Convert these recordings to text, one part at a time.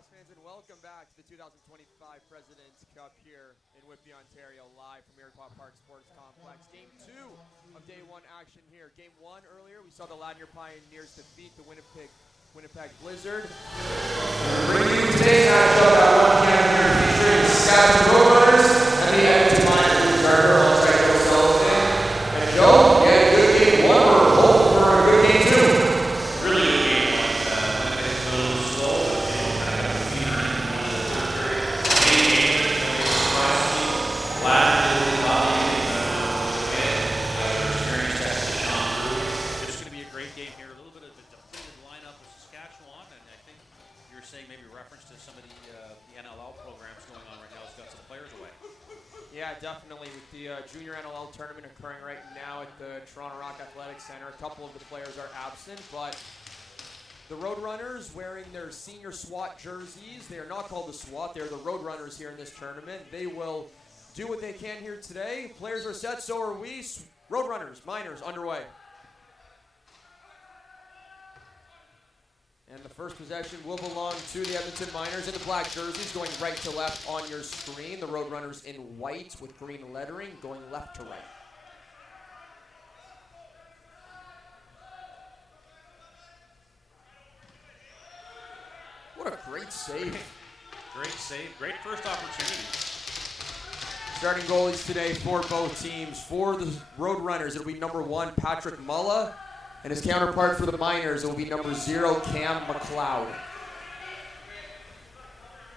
Lacrosse fans, and welcome back to the 2025 President's Cup here in Whitby, Ontario, live from Iroquois Park Sports Complex. Game 2 of Day 1 action here. Game 1 earlier, we saw the Lanier Pioneers defeat the Winnipeg Blizzard. Bringing you today's matchup at 1 p.m. here featuring the Saskatchewan and the Edmonton Miners. Our girls, Michael Sullivan. And Joe, you had a good game 1. We're hoping for a good game 2. Really good game 1. It's a little slow, kind of a feeder in one of the third period. Game surprised me. Glad really thought they could win. Their experience test to Sean Drew. It's going to be a great game here. A little bit of a depleted lineup with Saskatchewan, and I think you're saying maybe reference to some of the NLL programs going on right now has got some players away. Yeah, definitely. With the junior NLL tournament occurring right now at the Toronto Rock Athletic Centre, a couple of the players are absent, but the Roadrunners wearing their senior SWAT jerseys. They are not called the SWAT. They're the Roadrunners here in this tournament. They will do what they can here today. Players are set, so are we. Roadrunners, Miners, underway. And the first possession will belong to the Edmonton Miners in the black jerseys, going right to left on your screen. The Roadrunners in white with green lettering, going left to right. What a great save. Great save. Great first opportunity. Starting goalies today for both teams. For the Roadrunners, it'll be number 1, Patrick Mulla. And his counterpart for the Miners, it will be number 0, Cam McLeod.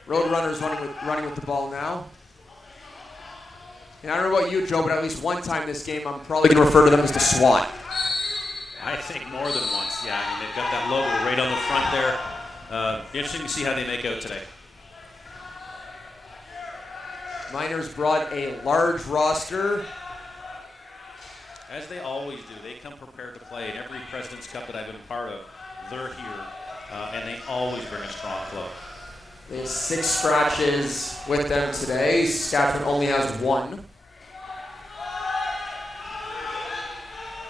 Roadrunners running with the ball now. And I don't know about you, Joe, but at least one time this game, I'm probably going to refer to them as the SWAT. I think more than once, yeah. I mean, they've got that logo right on the front there. Interesting to see how they make out today. Miners brought a large roster. As they always do, they come prepared to play. In every President's Cup that I've been part of, they're here, and they always bring a strong flow. They have 6 scratches with them today. Saskatchewan only has 1.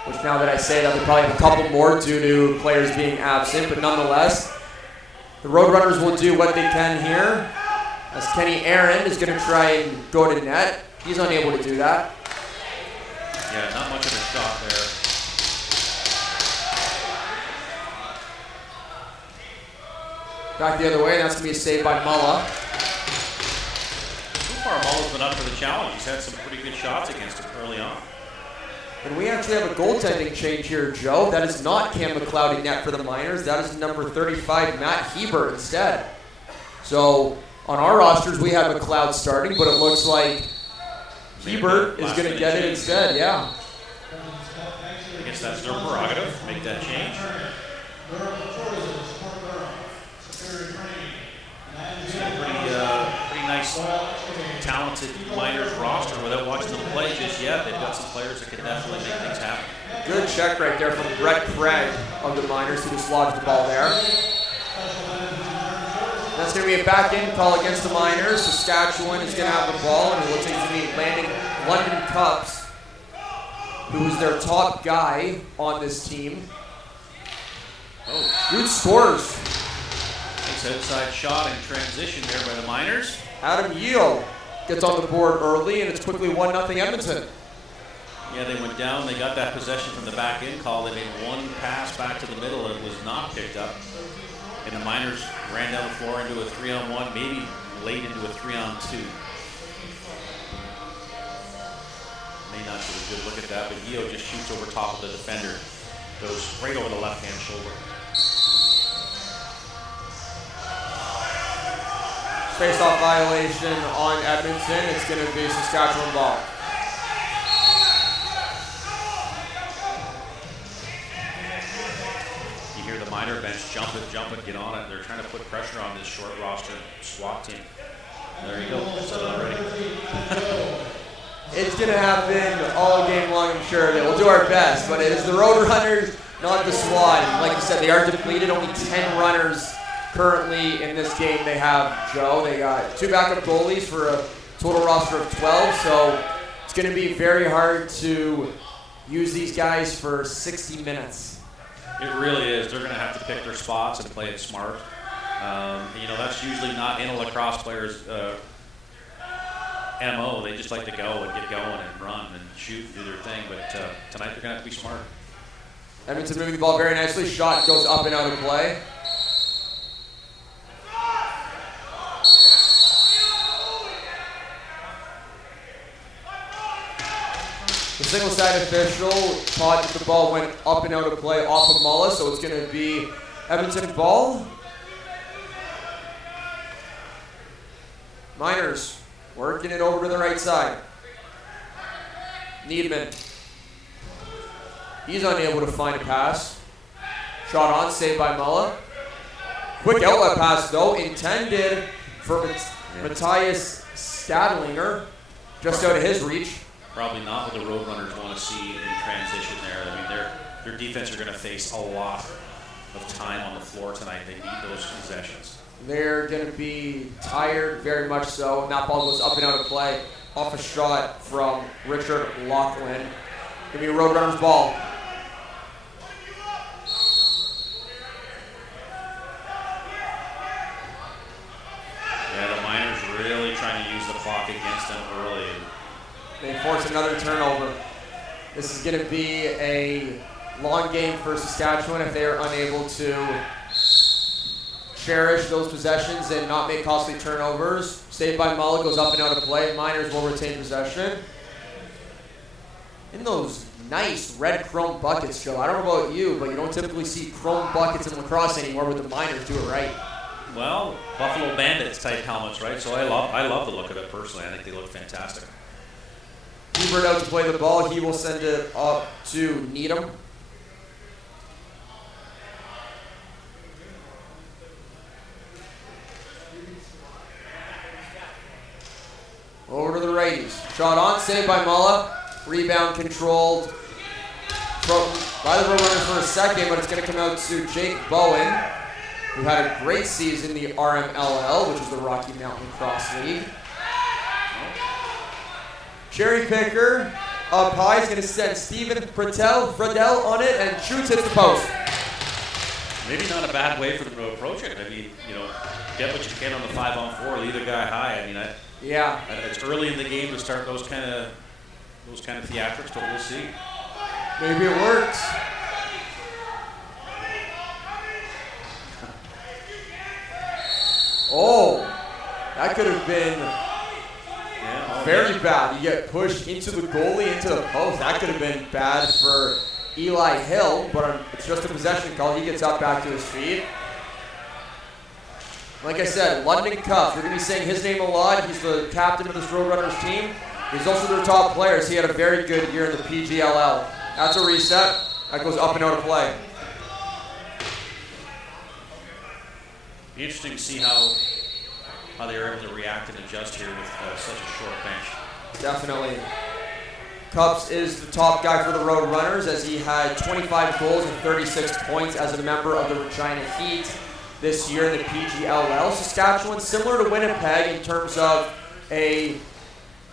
Which now that I say that, they probably have a couple more due to players being absent, but nonetheless, the Roadrunners will do what they can here. As Kenny Aaron is going to try and go to net. He's unable to do that. Yeah, not much of a shot there. Back the other way, and that's going to be a save by Mulla. So far, Mulla's been up for the challenge. He's had some pretty good shots against him early on. And we actually have a goaltending change here, Joe. That is not Cam McLeod in net for the Miners. That is number 35, Matt Heber, instead. So, on our rosters, we have McLeod starting, but it looks like Hebert is going to get it instead, yeah. I guess that's their prerogative, make that change. It's a pretty nice, talented Miners roster without watching them play just yet. They've got some players that can definitely make things happen. Good check right there from Brett Craig of the Miners, who just lodged the ball there. That's going to be a back-end call against the Miners. Saskatchewan is going to have the ball, and it looks like it's going to be landing London Cups, who is their top guy on this team. Oh, good scores. Nice outside shot in transition there by the Miners. Adam Yeo gets on the board early, and it's quickly 1-0 Edmonton. Yeah, they went down. They got that possession from the back-end call. They made one pass back to the middle, and it was not picked up. And the Miners ran down the floor into a 3-on-1, maybe late into a 3-on-2. May not get a good look at that, but Yeo just shoots over top of the defender. Goes right over the left-hand shoulder. Face-off violation on Edmonton. It's going to be Saskatchewan ball. The Miner bench jump it, get on it. They're trying to put pressure on this short roster SWAT team. There you go. Said it already. It's going to happen all game long, I'm sure. We'll do our best, but it is the Roadrunners, not the SWAT. And like you said, they are depleted. Only 10 runners currently in this game they have, Joe. They got 2 backup goalies for a total roster of 12, so it's going to be very hard to use these guys for 60 minutes. It really is. They're going to have to pick their spots and play it smart. That's usually not in a lacrosse player's MO. They just like to go and get going and run and shoot and do their thing. But tonight they're going to have to be smart. Edmonton moving the ball very nicely. Shot goes up and out of play. The single side official thought the ball went up and out of play off of Mulla, so it's going to be Edmonton ball. Miners working it over to the right side. Needman. He's unable to find a pass. Shot on, saved by Mulla. Quick outlet pass, though, intended for Matthias Stadlinger, just out of his reach. Probably not what the Roadrunners want to see in transition there. I mean, their defense are going to face a lot of time on the floor tonight. They need those possessions. They're going to be tired, very much so, and that ball goes up and out of play off a shot from Richard Laughlin. Going to be a Roadrunners ball. Yeah, the Miners really trying to use the clock against them early. They force another turnover. This is going to be a long game for Saskatchewan if they are unable to cherish those possessions and not make costly turnovers. Saved by Mulla, goes up and out of play. Miners will retain possession. In those nice red chrome buckets, Joe. I don't know about you, but you don't typically see chrome buckets in lacrosse anymore, but the Miners do it right. Well, Buffalo Bandits type helmets, right? So I love the look of it personally. I think they look fantastic. Hebert out to play the ball. He will send it up to Needham. Over to the righties. Shot on, saved by Mulla. Rebound controlled by the Roadrunners for a second, but it's going to come out to Jake Bowen, who had a great season in the RMLL, which is the Rocky Mountain Lacrosse League. Cherry picker up high is going to send Stephen Fredell on it, and shoots hits the post. Maybe not a bad way for them to approach it. I mean, get what you can on the 5-on-4, leave the guy high. I mean, it's early in the game to start those kind of theatrics, but we'll see. Maybe it works. Oh, that could have been very bad. You get pushed into the goalie, into the post. That could have been bad for Eli Hill, but it's just a possession call. He gets up back to his feet. Like I said, London Cuff. We're going to be saying his name a lot. He's the captain of this Roadrunners team. He's also their top player. He had a very good year in the PGLL. That's a reset. That goes up and out of play. Be interesting to see how they are able to react and adjust here with such a short bench. Definitely. Cups is the top guy for the Roadrunners, as he had 25 goals and 36 points as a member of the Regina Heat this year in the PGLL. Saskatchewan, similar to Winnipeg in terms of a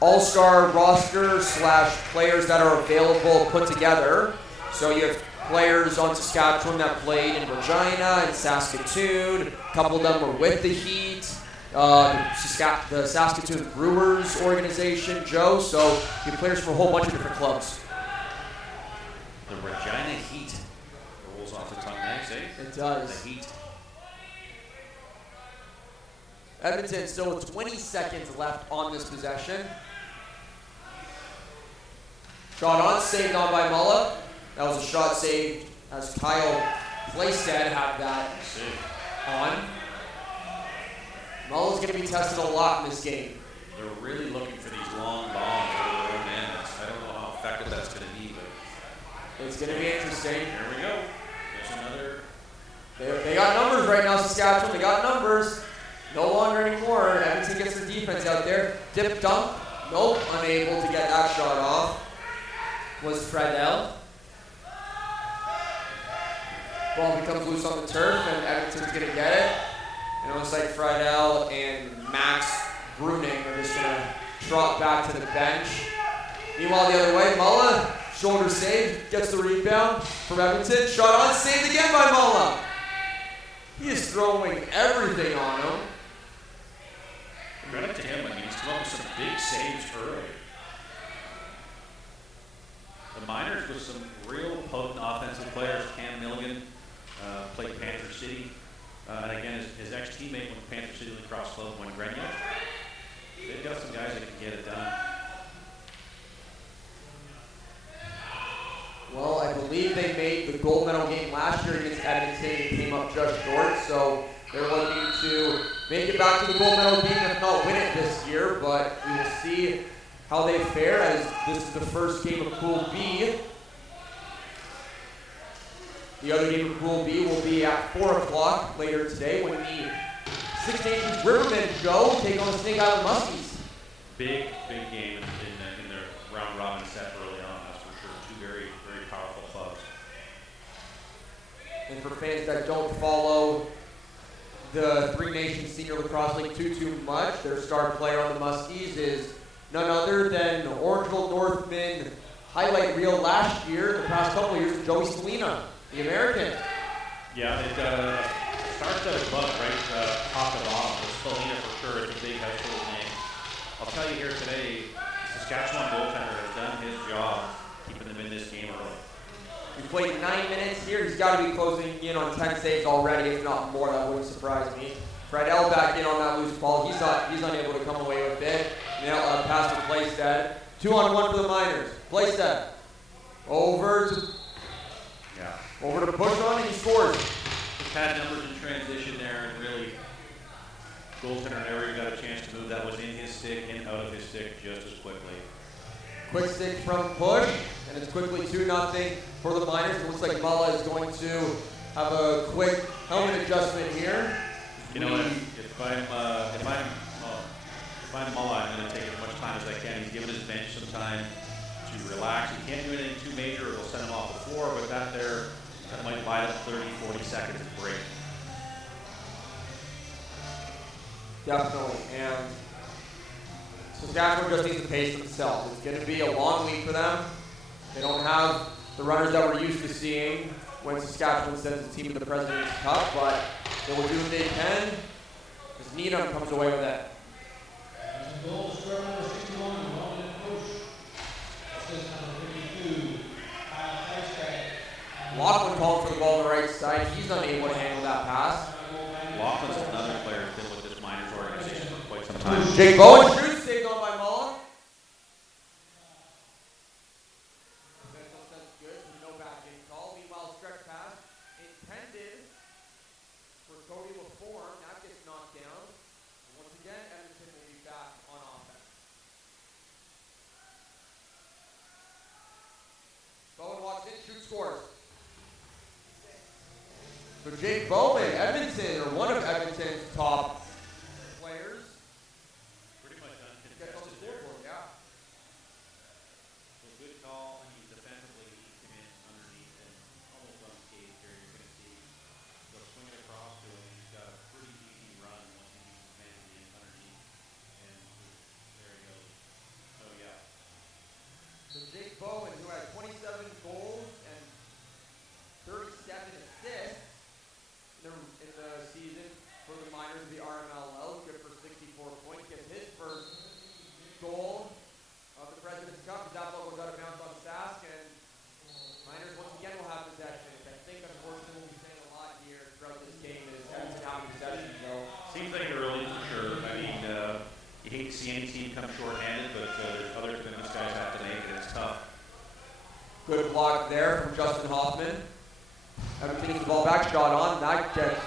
all-star roster / players that are available put together. So you have players on Saskatchewan that played in Regina and Saskatoon. A couple of them were with the Heat. The Saskatoon Brewers organization, Joe. So you have players from a whole bunch of different clubs. The Regina Heat rolls off the tongue nice, eh? It does. The Heat. Edmonton still with 20 seconds left on this possession. Shot on, saved on by Mulla. That was a shot saved as Kyle Playstead had that on. Mulla's going to be tested a lot in this game. They're really looking for these long bombs over their own end. I don't know how effective that's going to be, but it's going to be interesting. Here we go. There's another. They got numbers right now, Saskatchewan. They got numbers. No longer anymore. Edmonton gets their defense out there. Dip dunk. Nope. Unable to get that shot off. Was Fredell. Ball becomes loose on the turf, and Edmonton's going to get it. And it looks like Fredell and Max Bruning are just going to trot back to the bench. Meanwhile, the other way, Mulla, shoulder save, gets the rebound from Edmonton. Shot on, saved again by Mulla. He is throwing everything on him. Credit to him. I mean, he's come up with some big saves early. The Miners with some real potent offensive players. Cam Milligan played Panther City. And again, his ex-teammate with Panther City Lacrosse Club, when Grenier. They've got some guys that can get it done. Well, I believe they made the gold medal game last year against Edmonton and came up just short, so they're looking to make it back to the gold medal game, if not win it this year, but we will see how they fare as this is the first game of Pool B. The other game of Pool B will be at 4 o'clock later today when the Six Nations Rivermen go take on the Snake Island Muskies. Big game in the round robin set early on, that's for sure. Two very, very powerful clubs. And for fans that don't follow the Three Nations Senior Lacrosse League too much, their star player on the Muskies is none other than Orangeville Northman highlight reel last year, the past couple of years, Joey Salina, the American. Yeah, they've got a star-studded club right top to bottom. Salina for sure is a big household name. I'll tell you here today, Saskatchewan goaltender has done his job keeping them in this game early. He's played 9 minutes here. He's got to be closing in on 10 saves already, if not more. That wouldn't surprise me. Fred L back in on that loose ball. He's unable to come away with it. Now pass to Playstead. 2-on-1 for the Miners. Playstead over to push on, and he scores. Just had numbers in transition there, and really, goaltender never even got a chance to move. That was in his stick and out of his stick just as quickly. Quick stick from push, and it's quickly 2-0 for the Miners. It looks like Mulla is going to have a quick helmet adjustment here. You know, if I'm Mulla, I'm going to take as much time as I can. He's given his bench some time to relax. He can't do anything too major, or they'll send him off the floor, but that might buy up 30, 40 seconds of break. Definitely, and Saskatchewan just needs to pace themselves. It's going to be a long week for them. They don't have the runners that we're used to seeing when Saskatchewan sends a team to the President's Cup, but they will do what they can as Needham comes away with it. Lachlan called for the ball on the right side. He's unable to handle that pass. Lachlan's another player who's been with this Miners organization for quite some time. Jake Bowen shoots, saved on by Mulla. Good, no back in call. Meanwhile, stretch pass intended for Cody LaForme. That gets knocked down. And once again, Edmonton will be back on offense. Bowen walks in, shoots, scores. So Jake Bowen, Edmonton, or one of Edmonton's top players. Pretty much Gets on the scoreboard, yeah. So good call. He defensively came in underneath and almost unscathed here. You're going to see they'll swing it across to him. He's got a pretty easy run once he gets defensively in underneath. And there he goes. So yeah. So Jake Bowen, who had 27 goals and 37 assists in the season for the Miners of the RMLL, good for 64 points, gets his first goal of the President's Cup. That ball goes out of bounds on Sask, and Miners once again will have possession. I think unfortunately we'll be saying a lot here throughout this game is Edmonton having possession. So Seems like early for sure. I mean, you hate to see any team come short-handed, but there's other commitments guys have to make, and it's tough. good block there from Justin Hoffman. Edmonton gets the ball back, shot on. That gets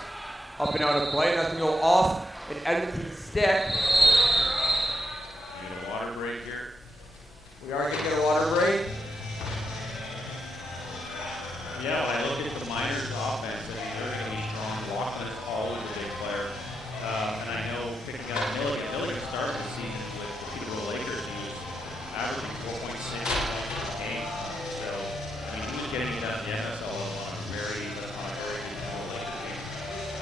up and out of play. And that's going to go off an Edmonton stick. Need a water break here. We are going to get a water break. Yeah, when I look at the Miners' offense, I mean, they're going to be strong. Lachlan is always a big player. And I know picking up Milligan started the season with the Peterborough Lakers. He was averaging 4.6 points per game. So, I mean, he was getting it up in the NFL on a very good Peterborough Lakers game.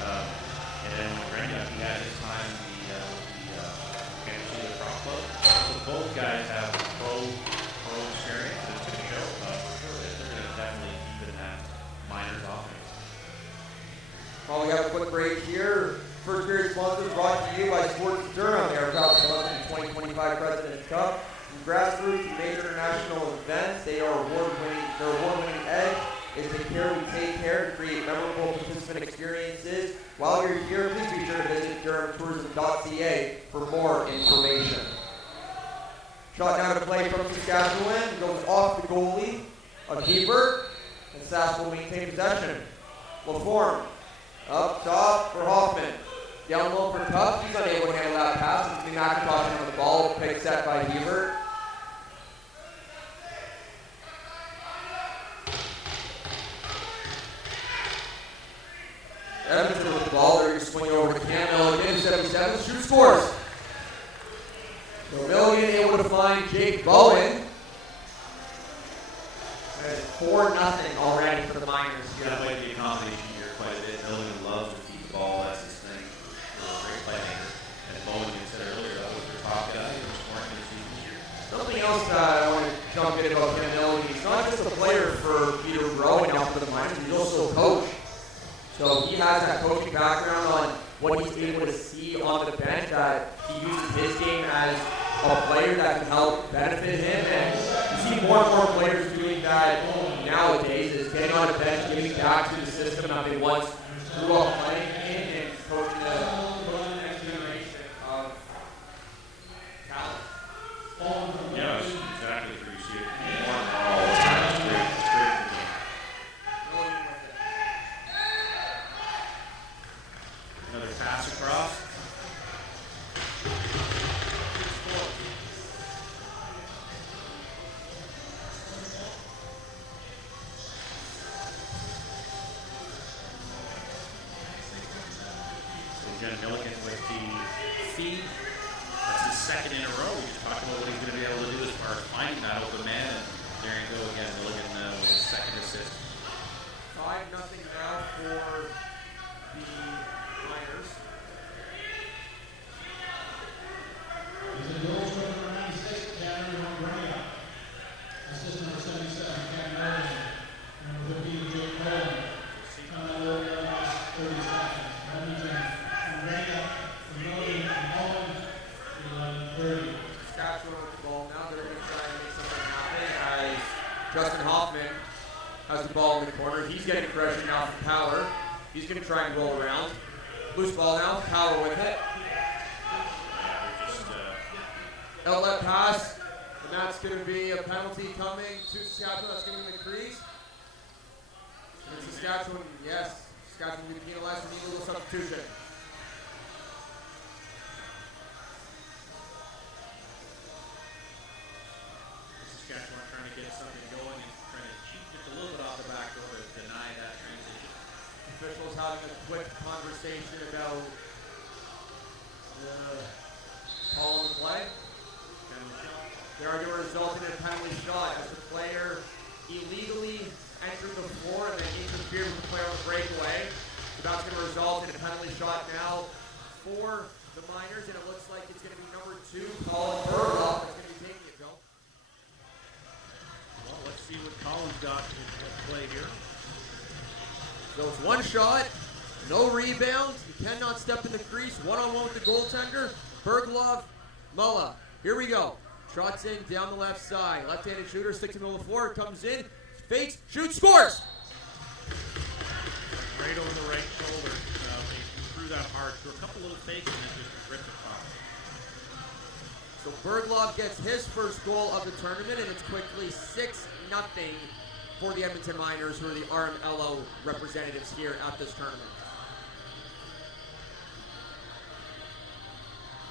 And then with Grenier, he had his time in the Canadian Lacrosse Club. So both guys have pro experience. It's going to show for sure that they're going to definitely keep it in that Miners offense. Well, we have quick break here. First period sponsor brought to you by Sports Durham. They are proud to host the 2025 President's Cup. From grassroots to major international events, they are award-winning. Their award-winning edge is the care we take care to create memorable participant experiences. While you're here, please be sure to visit durhamtourism.ca for more information. Shot down to play from Saskatchewan, goes off the goalie of Hebert, and Sask will maintain possession. LaForme, up top for Hoffman. Down low for Tuck, he's unable to handle that pass. It's McIntosh on the ball, pick set by Hebert. Edmonton with the ball, they're just swinging over to Cam Milligan, 77, shoot scores. So Milligan able to find Jake Bowen. And it's 4-0 already for the Miners. He's got to play the combination here quite a bit. Milligan loves to keep the ball, that's his thing. He's a great playmaker. And Bowen, you said earlier, that was their top guy. He was scoring in the season here. Something else I want to jump in about Cam Milligan. He's not just a player for Peter Rowe and now for the Miners, he's also a coach. So he has that coaching background on what he's able to see on the bench, that he uses his game as a player that can help benefit him. And you see more and more players doing that nowadays, is getting on the bench, giving back to the system that they once grew up playing in, and coaching the next generation of talent. Yeah, that's exactly where you see it. More and more all the time. It's great. It's great for the game. Another pass across. Jen Milligan with the feed. That's his second in a row. We just talked about what he's going to be able to do as far as finding that open man. And there you go again, Milligan with his second assist. 5-0 now for the Miners. He's a goal scorer number 96, Cameron Rombraya. Assist number 77, Cam Milligan. Number 15, Jake Cohen. Coming out of the last 30 seconds. Edmonton, Rombraya, Milligan, and Cohen. 11:30. Saskatchewan with the ball now. They're going to try and make something happen as Justin Hoffman has the ball in the corner. He's getting pressure now from Power. He's going to try and roll around. Loose ball now. Power with it. Outlet pass. And that's going to be a penalty coming to Saskatchewan. That's going to be in the crease. And Saskatchewan, yes. Saskatchewan will be penalized for illegal substitution. Saskatchewan trying to get something going and trying to cheat just a little bit off the back door to deny that transition. Officials having a quick conversation about the call on the play. They are going to result in a penalty shot as the player illegally entered the floor and then interfered with the player on the breakaway. So that's going to result in a penalty shot now for the Miners, and it looks like it's going to be number 2, Colin Burlock, that's going to be taking it, Bill. Well, let's see what Collins got to play here. So it's one shot, no rebound. You cannot step in the crease. One-on-one with the goaltender. Berglov, Mulla. Here we go. Shots in down the left side. Left-handed shooter sticks in the middle of the floor. Comes in, fakes, shoots, scores. Right over the right shoulder. He threw that hard. Threw a couple little fakes and then just ripped it off. So Berglov gets his first goal of the tournament, and it's quickly 6-0 for the Edmonton Miners, who are the RMLO representatives here at this tournament.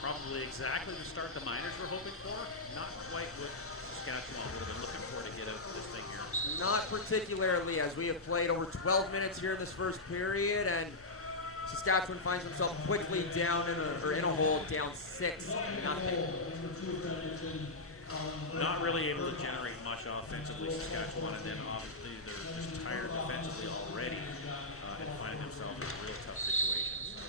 Probably exactly the start the Miners were hoping for. Not quite what Saskatchewan would have been looking for to get out of this thing here. Not particularly, as we have played over 12 minutes here in this first period, and Saskatchewan finds himself quickly down in a hole, down 6-0. Not really able to generate much offensively, Saskatchewan, and then obviously they're just tired defensively already and finding themselves in real tough situations.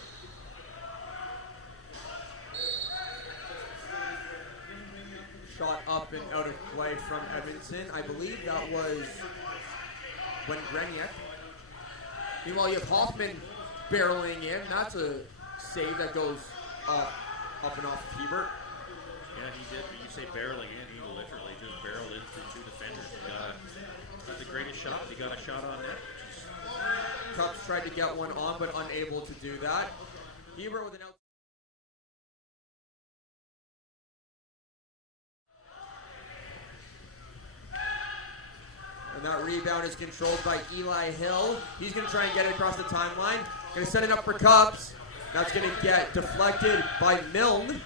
Shot up and out of play from Edmonton. I believe that was when Grenier. Meanwhile, you have Hoffman barreling in. That's a save that goes up and off of Hebert. Yeah, he did. When you say barreling in, he literally just barreled into two defenders. He got the greatest shot. He got a shot on net. Cups tried to get one on, but unable to do that. Hebert with an out. And that rebound is controlled by Eli Hill. He's going to try and get it across the timeline. Going to set it up for Cups. That's going to get deflected by Milne.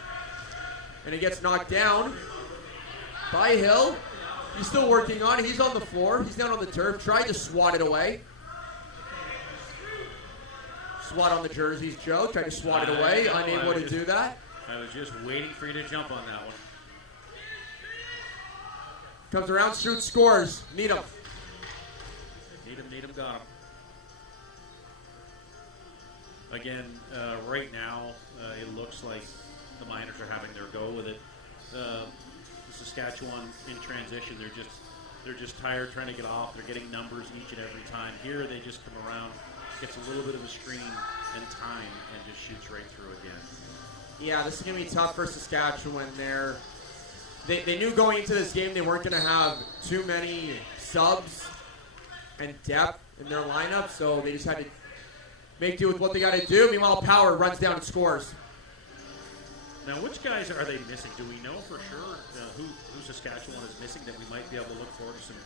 And it gets knocked down by Hill. He's still working on it. He's on the floor. He's down on the turf. Tried to swat it away. Swat on the jerseys, Joe. Tried to swat it away. Unable to do that. I was just waiting for you to jump on that one. Comes around, shoots, scores. Needham. Needham got him. Again, right now, it looks like the Miners are having their go with it. Saskatchewan in transition, they're just tired trying to get off. They're getting numbers each and every time. Here, they just come around, gets a little bit of a screen and time, and just shoots right through again. Yeah, this is going to be tough for Saskatchewan there. They knew going into this game they weren't going to have too many subs and depth in their lineup, so they just had to make do with what they got to do. Meanwhile, Power runs down and scores. Now, which guys are they missing? Do we know for sure who Saskatchewan is missing that we might be able to look forward to some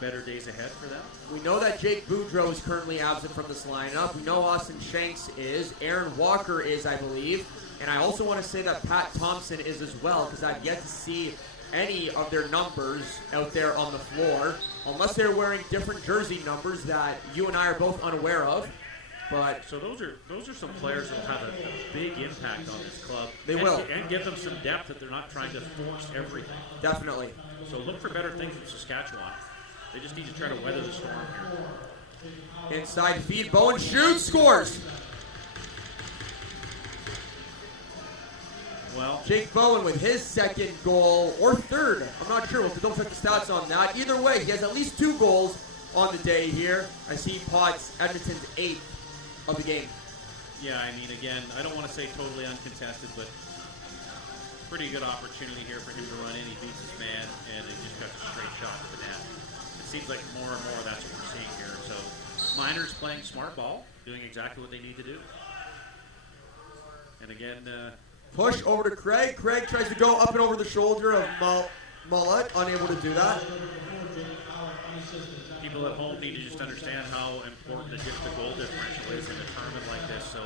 better days ahead for them? We know that Jake Boudreau is currently absent from this lineup. We know Austin Shanks is. Aaron Walker is, I believe. And I also want to say that Pat Thompson is as well, because I've yet to see any of their numbers out there on the floor, unless they're wearing different jersey numbers that you and I are both unaware of. But so those are some players that will have a big impact on this club. They will. And give them some depth that they're not trying to force everything. Definitely. So look for better things from Saskatchewan. They just need to try to weather the storm here. Inside feed, Bowen shoots, scores. Well, Jake Bowen with his second goal, or third. I'm not sure. We'll have to double check the stats on that. Either way, he has at least 2 goals on the day here as he pots Edmonton's 8th of the game. Yeah, I mean, again, I don't want to say totally uncontested, but pretty good opportunity here for him to run in. He beats his man, and he just got a straight shot to the net. It seems like more and more that's what we're seeing here. So Miners playing smart ball, doing exactly what they need to do. And again, push over to Craig. Craig tries to go up and over the shoulder of Mullet, unable to do that. People at home need to just understand how important just the goal differential is in a tournament like this. So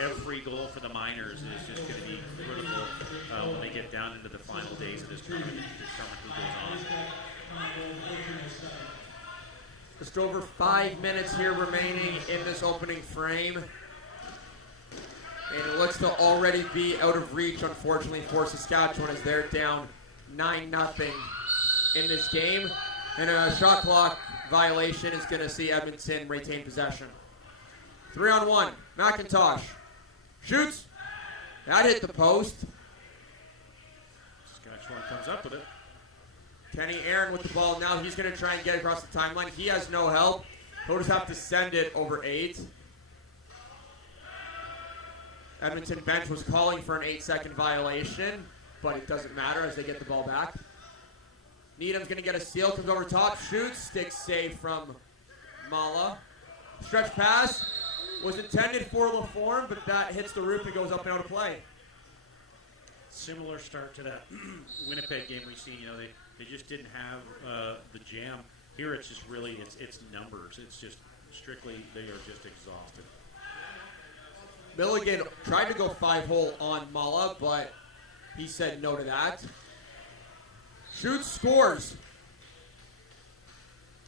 every goal for the Miners is just going to be critical when they get down into the final days of this tournament to determine who goes on. Just over 5 minutes here remaining in this opening frame. And it looks to already be out of reach, unfortunately, for Saskatchewan as they're down 9-0 in this game. And a shot clock violation is going to see Edmonton retain possession. 3-on-1, McIntosh shoots. That hit the post. Saskatchewan comes up with it. Kenny Aaron with the ball now. He's going to try and get across the timeline. He has no help. He'll just have to send it over 8. Edmonton bench was calling for an 8-second violation, but it doesn't matter as they get the ball back. Needham's going to get a steal, comes over top, shoots, stick save from Mala. Stretch pass was intended for LaForme, but that hits the roof and goes up and out of play. Similar start to that Winnipeg game we see. You know, they just didn't have the jam. Here it's just really, it's numbers. It's just strictly, they are just exhausted. Milligan tried to go 5-hole on Mala, but he said no to that. Shoots, scores.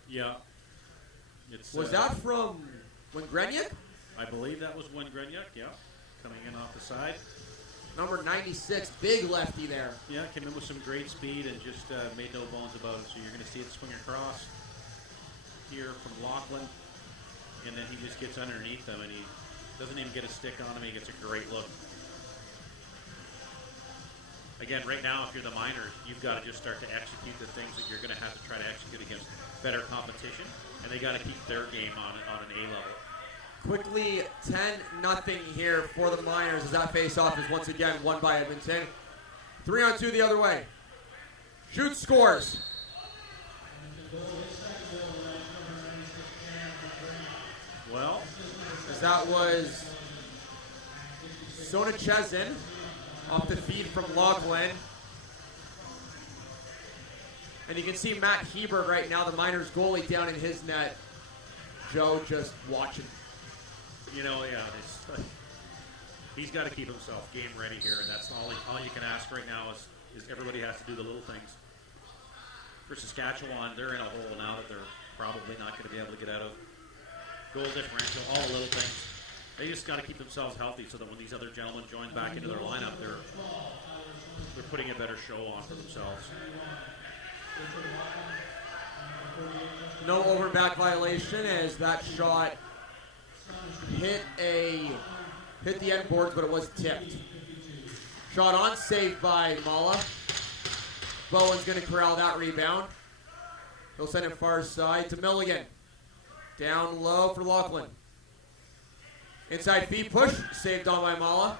Yeah. Was that from Wengrenyuk? I believe that was Wengrenyuk, yeah. Coming in off the side. Number 96, big lefty there. Yeah, came in with some great speed and just made no bones about it. So you're going to see it swing across here from Laughlin. And then he just gets underneath them and he doesn't even get a stick on him. He gets a great look. Again, right now, if you're the Miners, you've got to just start to execute the things that you're going to have to try to execute against better competition, and they got to keep their game on an A level. Quickly 10-0 here for the Miners as that face-off is once again won by Edmonton. 3-on-2 the other way. Shoots, scores. Well, As that was Sona Chezin off the feed from Lachlan. And you can see Matt Hebert right now, the Miners goalie, down in his net. Joe just watching. you know, yeah, he's got to keep himself game ready here, and that's all you can ask right now is everybody has to do the little things. For Saskatchewan, they're in a hole now that they're probably not going to be able to get out of. Goal differential, all the little things. They just got to keep themselves healthy so that when these other gentlemen join back into their lineup, they're putting a better show on for themselves. No over back violation as that shot hit the end boards, but it was tipped. Shot on, saved by Mala. Bowen's going to corral that rebound. He'll send it far side to Milligan. Down low for Lachlan. Inside feed push, saved on by Mala.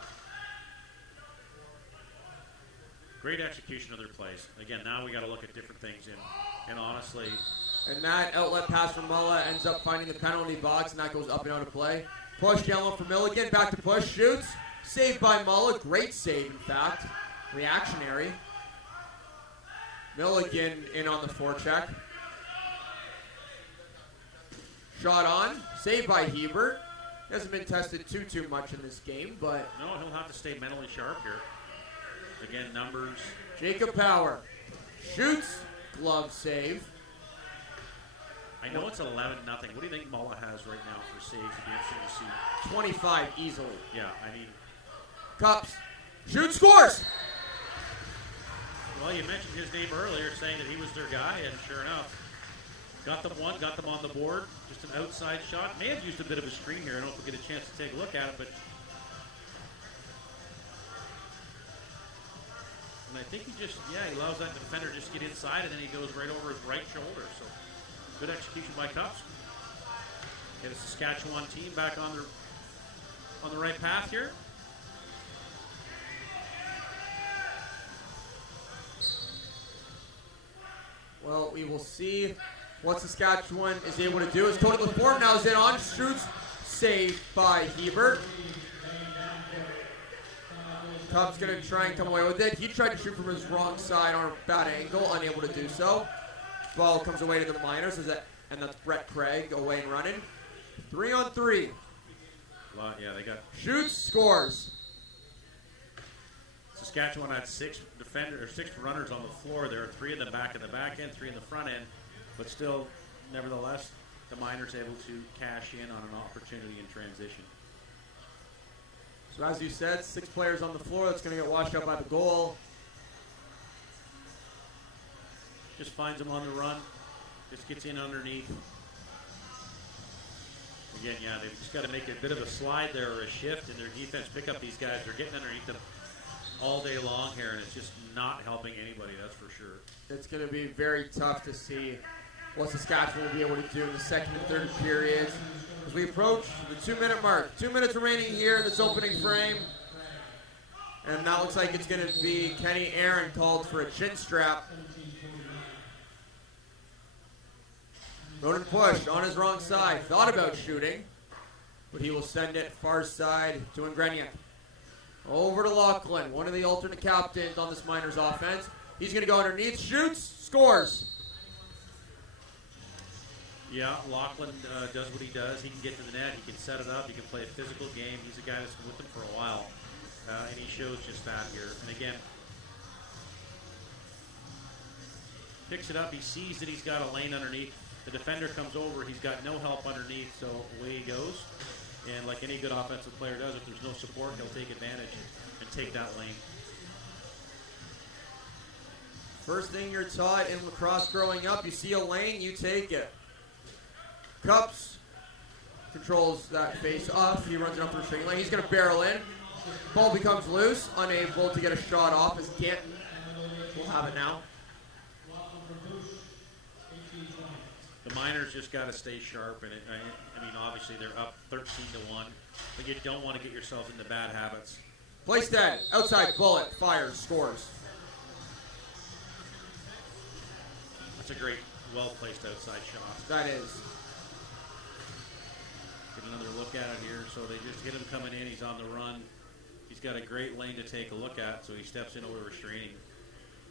Great execution of their plays. Again, now we got to look at different things, and honestly, And that outlet pass from Mulla ends up finding the penalty box, and that goes up and out of play. Push down low for Milligan, back to push, shoots. Saved by Mulla, great save in fact. Reactionary. Milligan in on the forecheck. Shot on, saved by Hebert. Hasn't been tested too much in this game, but no, he'll have to stay mentally sharp here. Again, numbers. Jacob Power shoots, glove save. I know it's 11-0. What do you think Mulla has right now for saves? It'd be interesting to see. 25 easily. Yeah, I mean, Cups, shoots, scores. well, you mentioned his name earlier, saying that he was their guy, and sure enough, got them on the board. Just an outside shot. May have used a bit of a screen here. I don't know if we'll get a chance to take a look at it, but and I think he allows that defender just get inside, and then he goes right over his right shoulder. So good execution by Cups. Get a Saskatchewan team back on the right path here. Well, we will see what Saskatchewan is able to do. As Tony LaForme now is in on, shoots, saved by Hebert. Cubs going to try and come away with it. He tried to shoot from his wrong side on a bad angle, unable to do so. Ball comes away to the Miners, and that's Brett Craig away and running. 3-on-3. Yeah, they got Shoots, scores. Saskatchewan had six runners on the floor. There are three in the back end, three in the front end, but still, nevertheless, the Miners able to cash in on an opportunity in transition. So as you said, 6 players on the floor. That's going to get washed out by the goal. Just finds them on the run. Just gets in underneath. Again, yeah, they've just got to make a bit of a slide there or a shift in their defense. Pick up these guys. They're getting underneath them all day long here, and it's just not helping anybody, that's for sure. It's going to be very tough to see what Saskatchewan will be able to do in the second and third periods as we approach the 2-minute mark. 2 minutes remaining here in this opening frame. And that looks like it's going to be Kenny Aaron called for a chin strap. Ronan pushed on his wrong side. Thought about shooting, but he will send it far side to Ingreniak. Over to Lachlan, one of the alternate captains on this Miners offense. He's going to go underneath, shoots, scores. Yeah, Lachlan does what he does. He can get to the net. He can set it up. He can play a physical game. He's a guy that's been with them for a while, and he shows just that here. And again, picks it up. He sees that he's got a lane underneath. The defender comes over. He's got no help underneath, so away he goes. And like any good offensive player does, if there's no support, he'll take advantage and take that lane. First thing you're taught in lacrosse growing up, you see a lane, you take it. Cups controls that face off. He runs it up the string lane. He's going to barrel in. Ball becomes loose, unable to get a shot off as Ganton will have it now. The Miners just got to stay sharp, and I mean, obviously obviously they're up 13-1, but you don't want to get yourself into bad habits. Place that. Outside bullet. Fires. Scores. That's a great, well-placed outside shot. That is. Get another look at it here. So they just get him coming in. He's on the run. He's got a great lane to take a look at, so he steps in over restraining.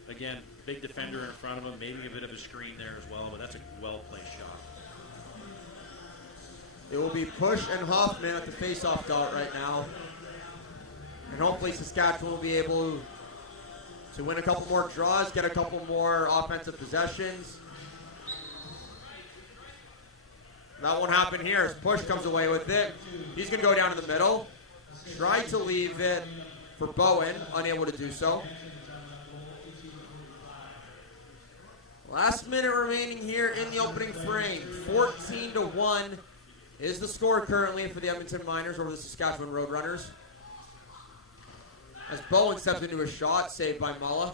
Again, big defender in front of him, maybe a bit of a screen there as well, but that's a well-placed shot. It will be Push and Hoffman at the face-off dot right now. And hopefully Saskatchewan will be able to win a couple more draws, get a couple more offensive possessions. That won't happen here as Push comes away with it. He's going to go down to the middle. Tried to leave it for Bowen, unable to do so. Last minute remaining here in the opening frame. 14-1 is the score currently for the Edmonton Miners over the Saskatchewan Roadrunners. As Bowen steps into a shot, saved by Mulla.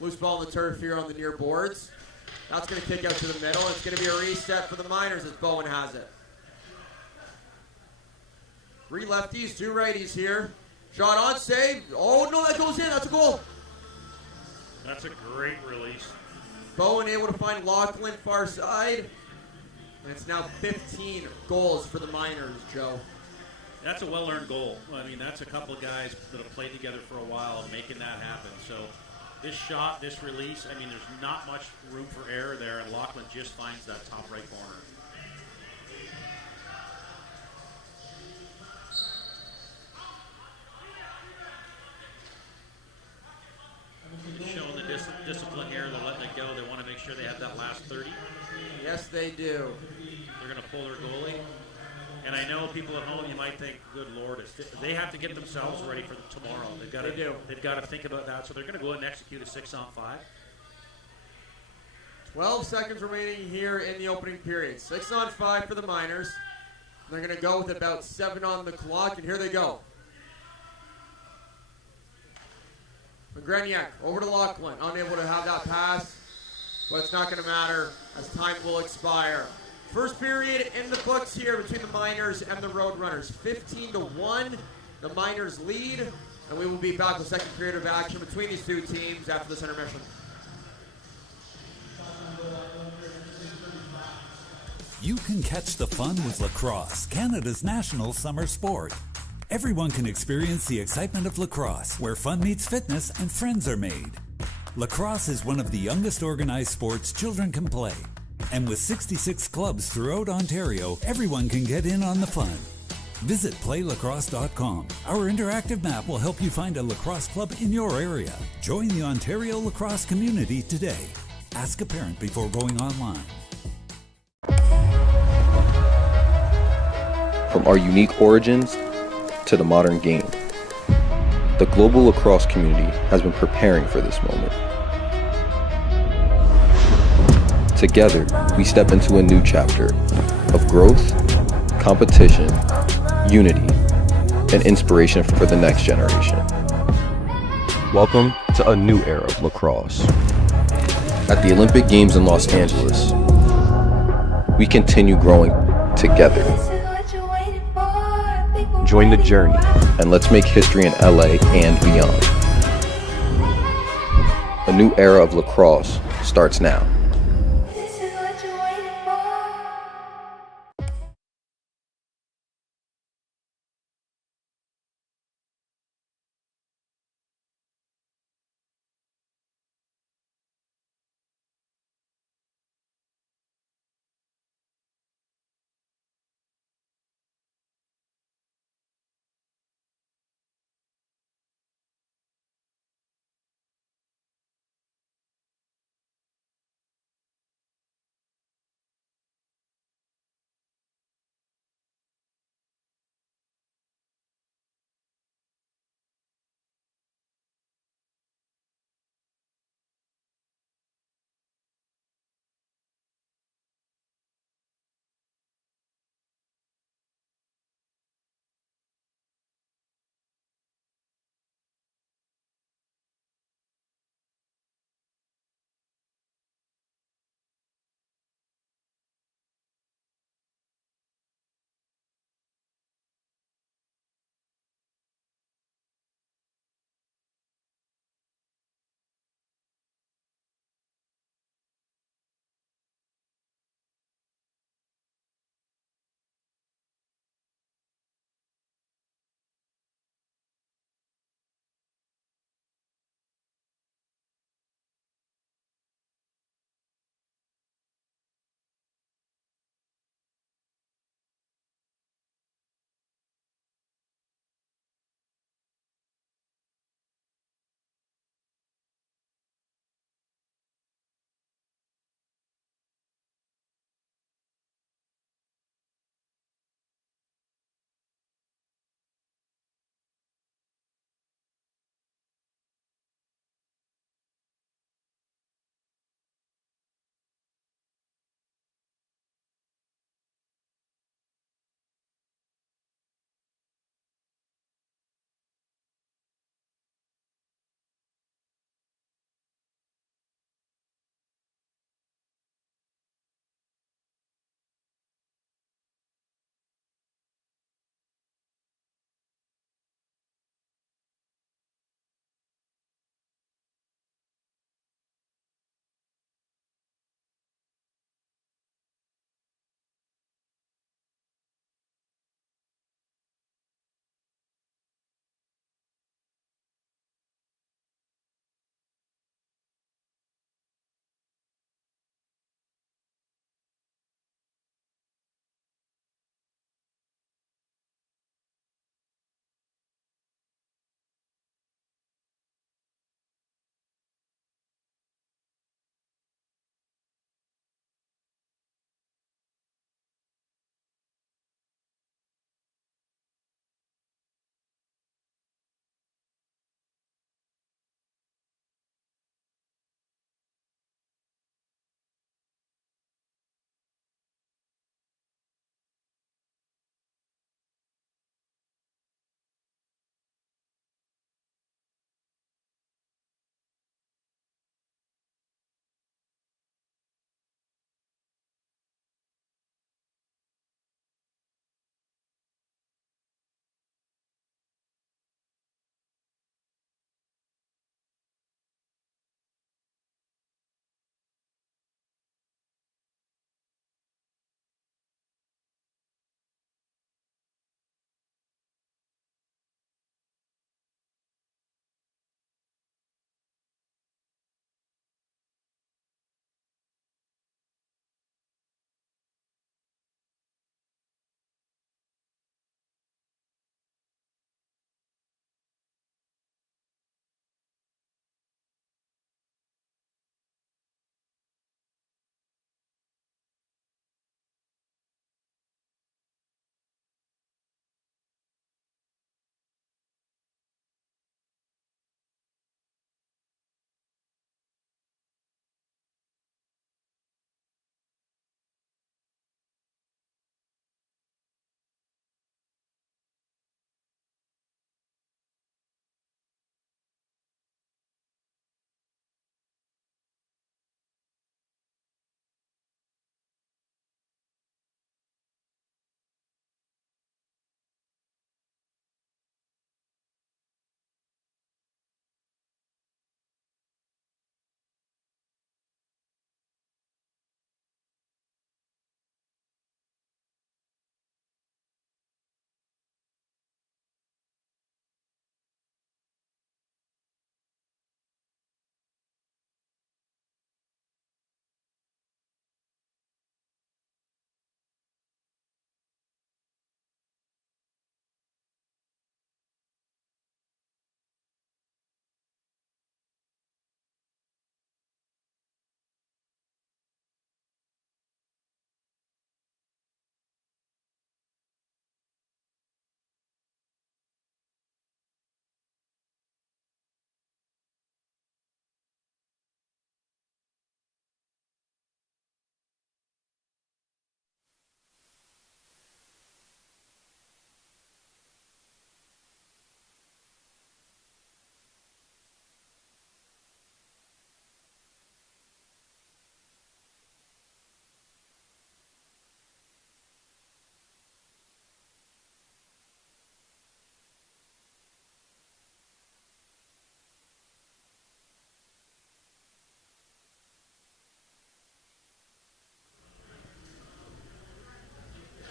Loose ball on the turf here on the near boards. That's going to kick out to the middle. It's going to be a reset for the Miners as Bowen has it. 3 lefties, 2 righties here. Shot on, save. Oh no, that goes in. That's a goal. That's a great release. Bowen able to find Lachlan far side. And it's now 15 goals for the Miners, Joe. That's a well-earned goal. I mean, that's a couple of guys that have played together for a while making that happen. So this shot, this release, I mean, there's not much room for error there, and Lachlan just finds that top right corner. Showing the discipline here. They're letting it go. They want to make sure they have that last 30. Yes, they do. They're going to pull their goalie. And I know people at home, you might think, good Lord, they have to get themselves ready for tomorrow. They've got to think about that. So they're going to go ahead and execute a 6-on-5. 12 seconds remaining here in the opening period. 6-on-5 for the Miners. They're going to go with about 7 on the clock, and here they go. Greniak over to Lachlan, unable to have that pass, but it's not going to matter as time will expire. First period in the books here between the Miners and the Roadrunners. 15-1, the Miners lead, and we will be back with second period of action between these two teams after this intermission. You can catch the fun with lacrosse, Canada's national summer sport. Everyone can experience the excitement of lacrosse, where fun meets fitness and friends are made. Lacrosse is one of the youngest organized sports children can play. And with 66 clubs throughout Ontario, everyone can get in on the fun. Visit playlacrosse.com. Our interactive map will help you find a lacrosse club in your area. Join the Ontario lacrosse community today. Ask a parent before going online. From our unique origins to the modern game, the global lacrosse community has been preparing for this moment. Together, we step into a new chapter of growth, competition, unity, and inspiration for the next generation. Welcome to a new era of lacrosse. At the Olympic Games in Los Angeles, we continue growing together. Join the journey, and let's make history in LA and beyond. A new era of lacrosse starts now.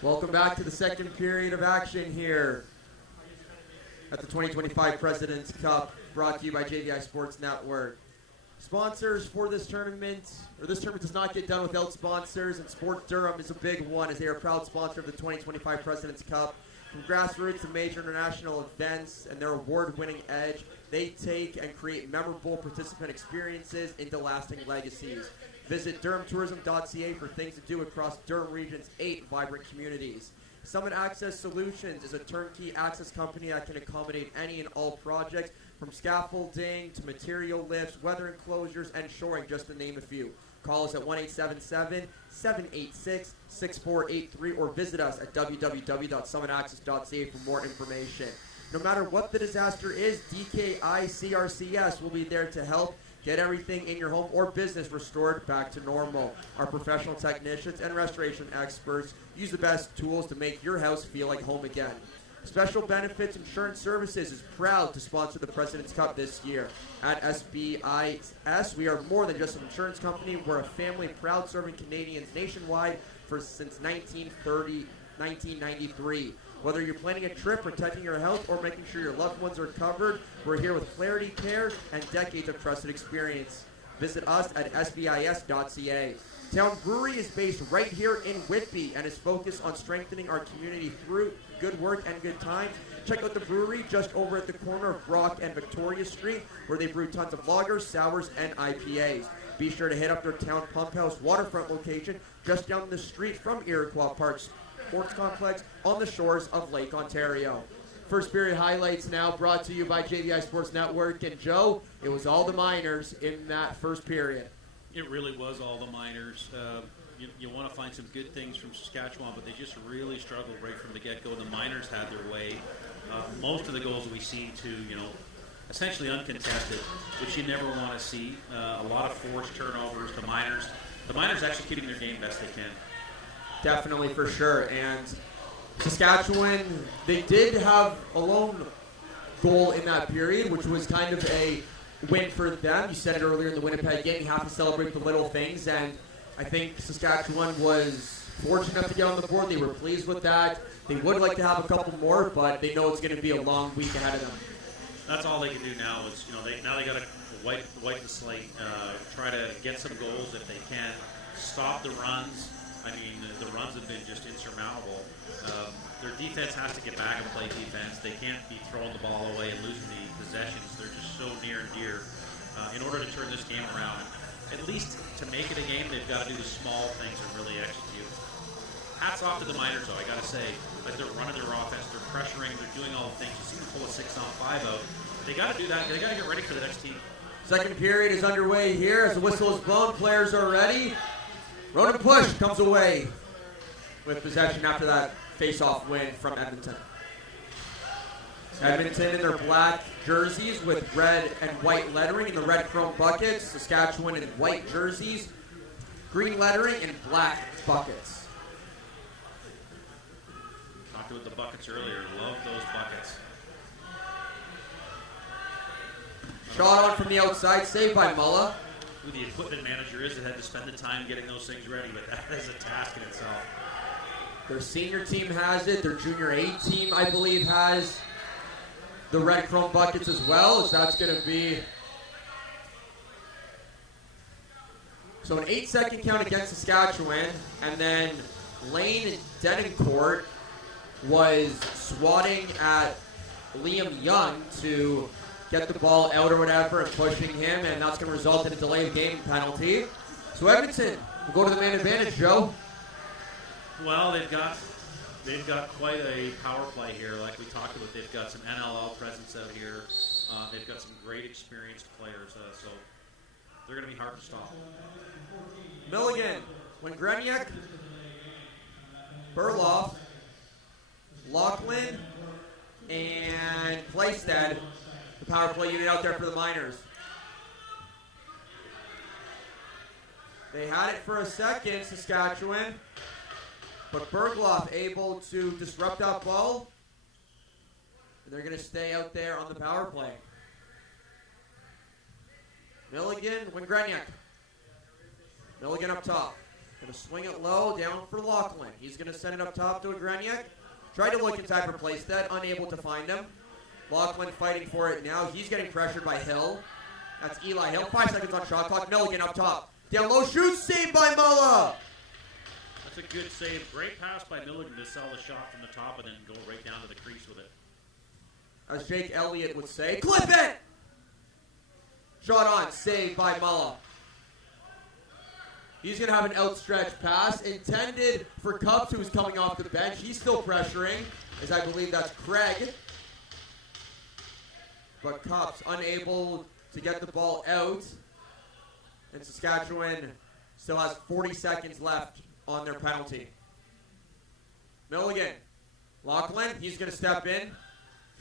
Welcome back to the second period of action here at the 2025 President's Cup, brought to you by JVI Sports Network. Sponsors for this tournament does not get done without sponsors, and Sport Durham is a big one as they are a proud sponsor of the 2025 President's Cup. From grassroots to major international events and their award-winning edge, they take and create memorable participant experiences into lasting legacies. Visit durhamtourism.ca for things to do across Durham Region's 8 vibrant communities. Summit Access Solutions is a turnkey access company that can accommodate any and all projects, from scaffolding to material lifts, weather enclosures, and shoring, just to name a few. Call us at 1-877-786-6483 or visit us at www.summitaccess.ca for more information. No matter what the disaster is, DKI CRCS will be there to help get everything in your home or business restored back to normal. Our professional technicians and restoration experts use the best tools to make your house feel like home again. Special Benefits Insurance Services is proud to sponsor the President's Cup this year. At SBIS, we are more than just an insurance company. We're a family proud serving Canadians nationwide since 1993. Whether you're planning a trip, protecting your health, or making sure your loved ones are covered, we're here with clarity, care, and decades of trusted experience. Visit us at sbis.ca. Town Brewery is based right here in Whitby and is focused on strengthening our community through good work and good times. Check out the brewery just over at the corner of Brock and Victoria Street, where they brew tons of lagers, sours, and IPAs. Be sure to hit up their Town Pump House waterfront location just down the street from Iroquois Park Sports Complex on the shores of Lake Ontario. First period highlights now brought to you by JVI Sports Network. And Joe, it was all the Miners in that first period. It really was all the Miners. You want to find some good things from Saskatchewan, but they just really struggled right from the get-go. The Miners had their way. Most of the goals we see essentially uncontested, which you never want to see. A lot of forced turnovers. The Miners executing their game best they can. Definitely, for sure. And Saskatchewan, they did have a lone goal in that period, which was kind of a win for them. You said it earlier in the Winnipeg game, you have to celebrate the little things, and I think Saskatchewan was fortunate enough to get on the board. They were pleased with that. They would like to have a couple more, but they know it's going to be a long week ahead of them. That's all they can do now is, they got to wipe the slate, try to get some goals if they can, stop the runs. I mean, the runs have been just insurmountable. Their defense has to get back and play defense. They can't be throwing the ball away and losing the possessions. They're just so near and dear. In order to turn this game around, at least to make it a game, they've got to do the small things and really execute. Hats off to the Miners, though, I got to say. Like, they're running their offense, they're pressuring, they're doing all the things. You see them pull a 6-on-5 out. They got to do that. They got to get ready for the next team. Second period is underway here as the whistle is blown. Players are ready. Ronan Push comes away with possession after that face-off win from Edmonton. Edmonton in their black jerseys with red and white lettering in the red chrome buckets. Saskatchewan in white jerseys, green lettering, and black buckets. Talked about the buckets earlier. Love those buckets. Shot on from the outside, saved by Mulla. Who the equipment manager is that had to spend the time getting those things ready, but that is a task in itself. Their senior team has it. Their junior A team, I believe, has the red chrome buckets as well, as that's going to be... So an 8-second count against Saskatchewan, and then Lane Denoncourt was swatting at Liam Young to get the ball out or whatever and pushing him, and that's going to result in a delay of game penalty. So Edmonton will go to the man advantage, Joe. Well, they've got quite a power play here, like we talked about. They've got some NLL presence out here. They've got some great experienced players, so they're going to be hard to stop. Milligan, Wingreniak, Burloff, Lachlan, and Playstead, the power play unit out there for the Miners. They had it for a second, Saskatchewan, but Bergloff able to disrupt that ball, and they're going to stay out there on the power play. Milligan, Wingreniak. Milligan up top. Going to swing it low, down for Lachlan. He's going to send it up top to Agreniak. Tried to look inside for Playstead, unable to find him. Lachlan fighting for it now. He's getting pressured by Hill. That's Eli Hill. 5 seconds on shot clock. Milligan up top. Down low, shoots, saved by Mulla. That's a good save. Great pass by Milligan to sell the shot from the top and then go right down to the crease with it. As Jake Elliott would say, clip it! Shot on, saved by Mulla. He's going to have an outstretched pass intended for Cubs, who's coming off the bench. He's still pressuring, as I believe that's Craig. But Cubs unable to get the ball out. And Saskatchewan still has 40 seconds left on their penalty. Milligan. Lachlan, he's going to step in.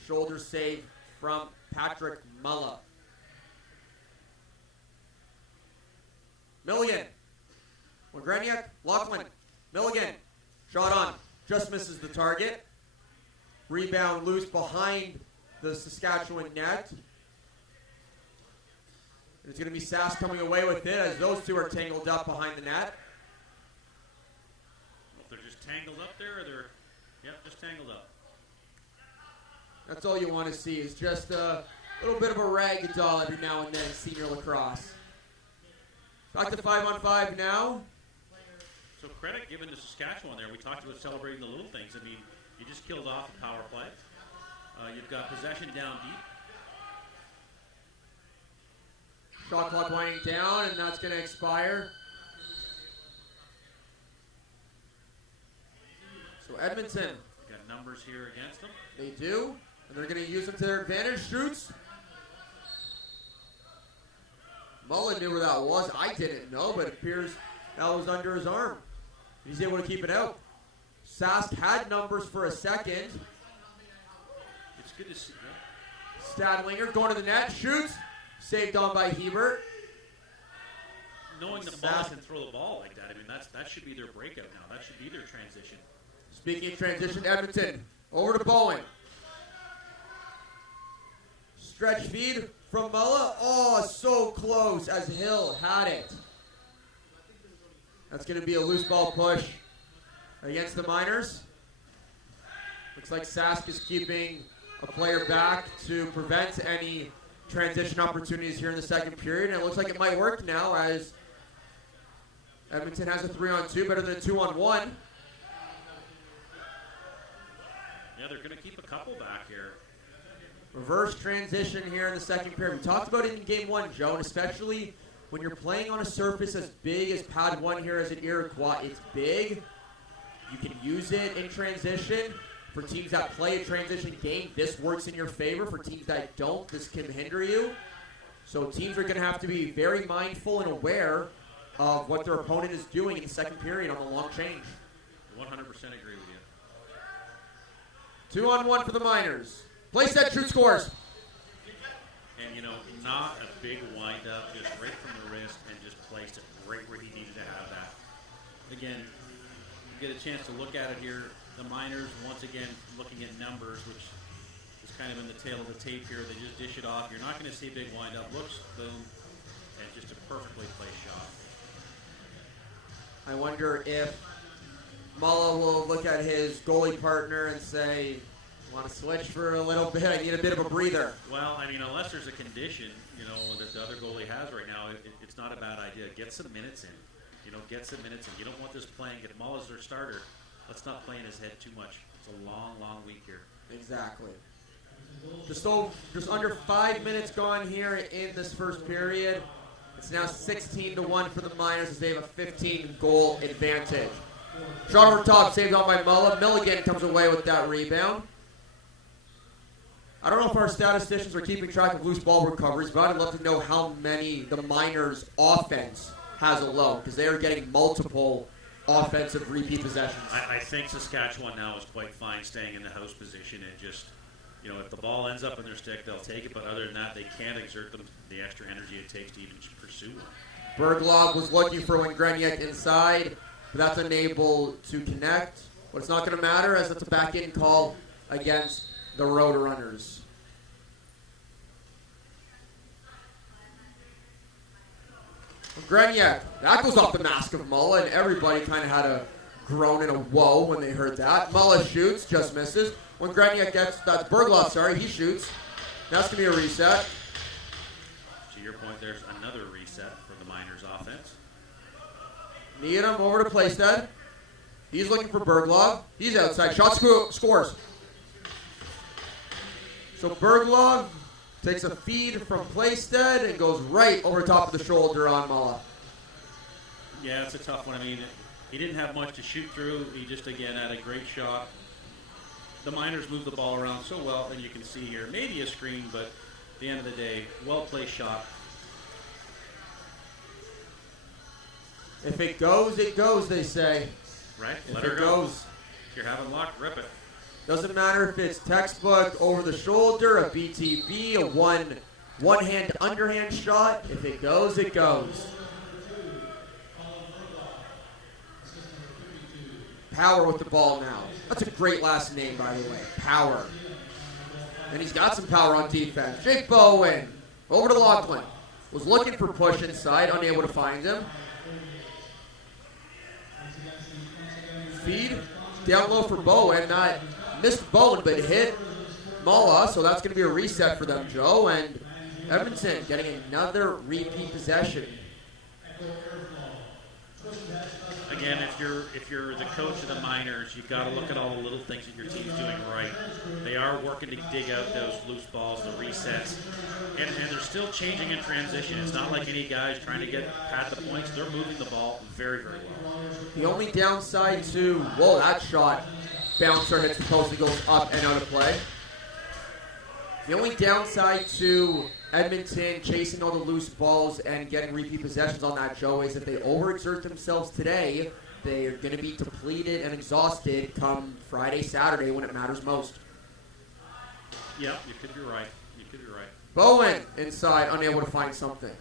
Shoulder save from Patrick Mulla. Milligan. Greniak, Lachlan, Milligan. Shot on. Just misses the target. Rebound loose behind the Saskatchewan net. It's going to be Sask coming away with it as those two are tangled up behind the net. If they're just tangled up there, or they're, yep, just tangled up. That's all you want to see is just a little bit of a ragdoll every now and then in senior lacrosse. Back to 5-on-5 now. So credit given to Saskatchewan there. We talked about celebrating the little things. I mean, you just killed off a power play. You've got possession down deep. Shot clock winding down, and that's going to expire. So Edmonton. Got numbers here against them. They do, and they're going to use them to their advantage. Shoots. Mullen knew where that was. I didn't know, but it appears that was under his arm. He's able to keep it out. Sask had numbers for a second. It's good to see Stadlinger that. going to the net, shoots. Saved on by Hebert. Knowing the ball can throw the ball like that, I mean, that should be their breakout now. That should be their transition. Speaking of transition, Edmonton. Over to Bowen. Stretch feed from Mulla. Oh, so close as Hill had it. That's going to be a loose ball push against the Miners. Looks like Sask is keeping a player back to prevent any transition opportunities here in the second period. And it looks like it might work now as Edmonton has a 3-on-2, better than a 2-on-1. Yeah, they're going to keep a couple back here. Reverse transition here in the second period. We talked about it in game one, Joe, and especially when you're playing on a surface as big as Pad 1 here as an Iroquois. It's big. You can use it in transition. For teams that play a transition game, this works in your favor. For teams that don't, this can hinder you. So teams are going to have to be very mindful and aware of what their opponent is doing in the second period on the long change. 100% agree with you. 2-on-1 for the Miners. Play set, shoot, scores. And, you know, not a big wind-up, just right from the wrist and just placed it right where he needed to have that. Again, you get a chance to look at it here. The Miners, once again, looking at numbers, which is kind of in the tail of the tape here. They just dish it off. You're not going to see a big wind-up. Looks, boom, and just a perfectly placed shot. I wonder if Mulla will look at his goalie partner and say, want to switch for a little bit? I need a bit of a breather. Well, I mean, unless there's a condition, you know, that the other goalie has right now, it's not a bad idea. Get some minutes in. You know, get some minutes in. You don't want this playing. If Mulla's their starter, let's not play in his head too much. It's a long, long week here. Exactly. Just under 5 minutes gone here in this first period. It's now 16-1 for the Miners as they have a 15-goal advantage. Shot over top, saved on by Mulla. Milligan comes away with that rebound. I don't know if our statisticians are keeping track of loose ball recoveries, but I'd love to know how many the Miners' offense has alone, because they are getting multiple offensive repeat possessions. I think Saskatchewan now is quite fine staying in the house position and just, you know, if the ball ends up in their stick, they'll take it. But other than that, they can't exert the extra energy it takes to even pursue one. Berglov was looking for Greniak inside, but that's unable to connect. But it's not going to matter as it's a back-in call against the Roadrunners. Grenier, that goes off the mask of Mulla, and everybody kind of had a groan and a whoa when they heard that. Mulla shoots, just misses. When Grenier gets, that's Berglov, sorry, he shoots. That's going to be a reset. To your point, there's another reset for the Miners offense. Needham over to Playstead. He's looking for Berglov. He's outside. Shot scores. So Berglov takes a feed from Playstead and goes right over top of the shoulder on Mulla. Yeah, it's a tough one. I mean, he didn't have much to shoot through. He just, again, had a great shot. The Miners moved the ball around so well, and you can see here, maybe a screen, but at the end of the day, well-placed shot. If it goes, they say. Right? If Let it her go. goes. If you're having luck, rip it. Doesn't matter if it's textbook over the shoulder, a BTB, a one-hand underhand shot. If it goes, it goes. Power with the ball now. That's a great last name, by the way. Power. And he's got some power on defense. Jake Bowen over to Lachlan. Was looking for push inside, unable to find him. Feed down low for Bowen. Not missed Bowen, but hit Mulla. So that's going to be a reset for them, Joe. And Edmonton getting another repeat possession. Again, if you're the coach of the Miners, you've got to look at all the little things that your team's doing right. They are working to dig out those loose balls, the resets, and they're still changing in transition. It's not like any guys trying to pad the points. They're moving the ball very, very well. The only downside to, whoa, that shot bouncer hits the post and goes up and out of play. The only downside to Edmonton chasing all the loose balls and getting repeat possessions on that, Joe, is if they overexert themselves today, they're going to be depleted and exhausted come Friday, Saturday when it matters most. Yeah, you could be right. Bowen inside, unable to find something.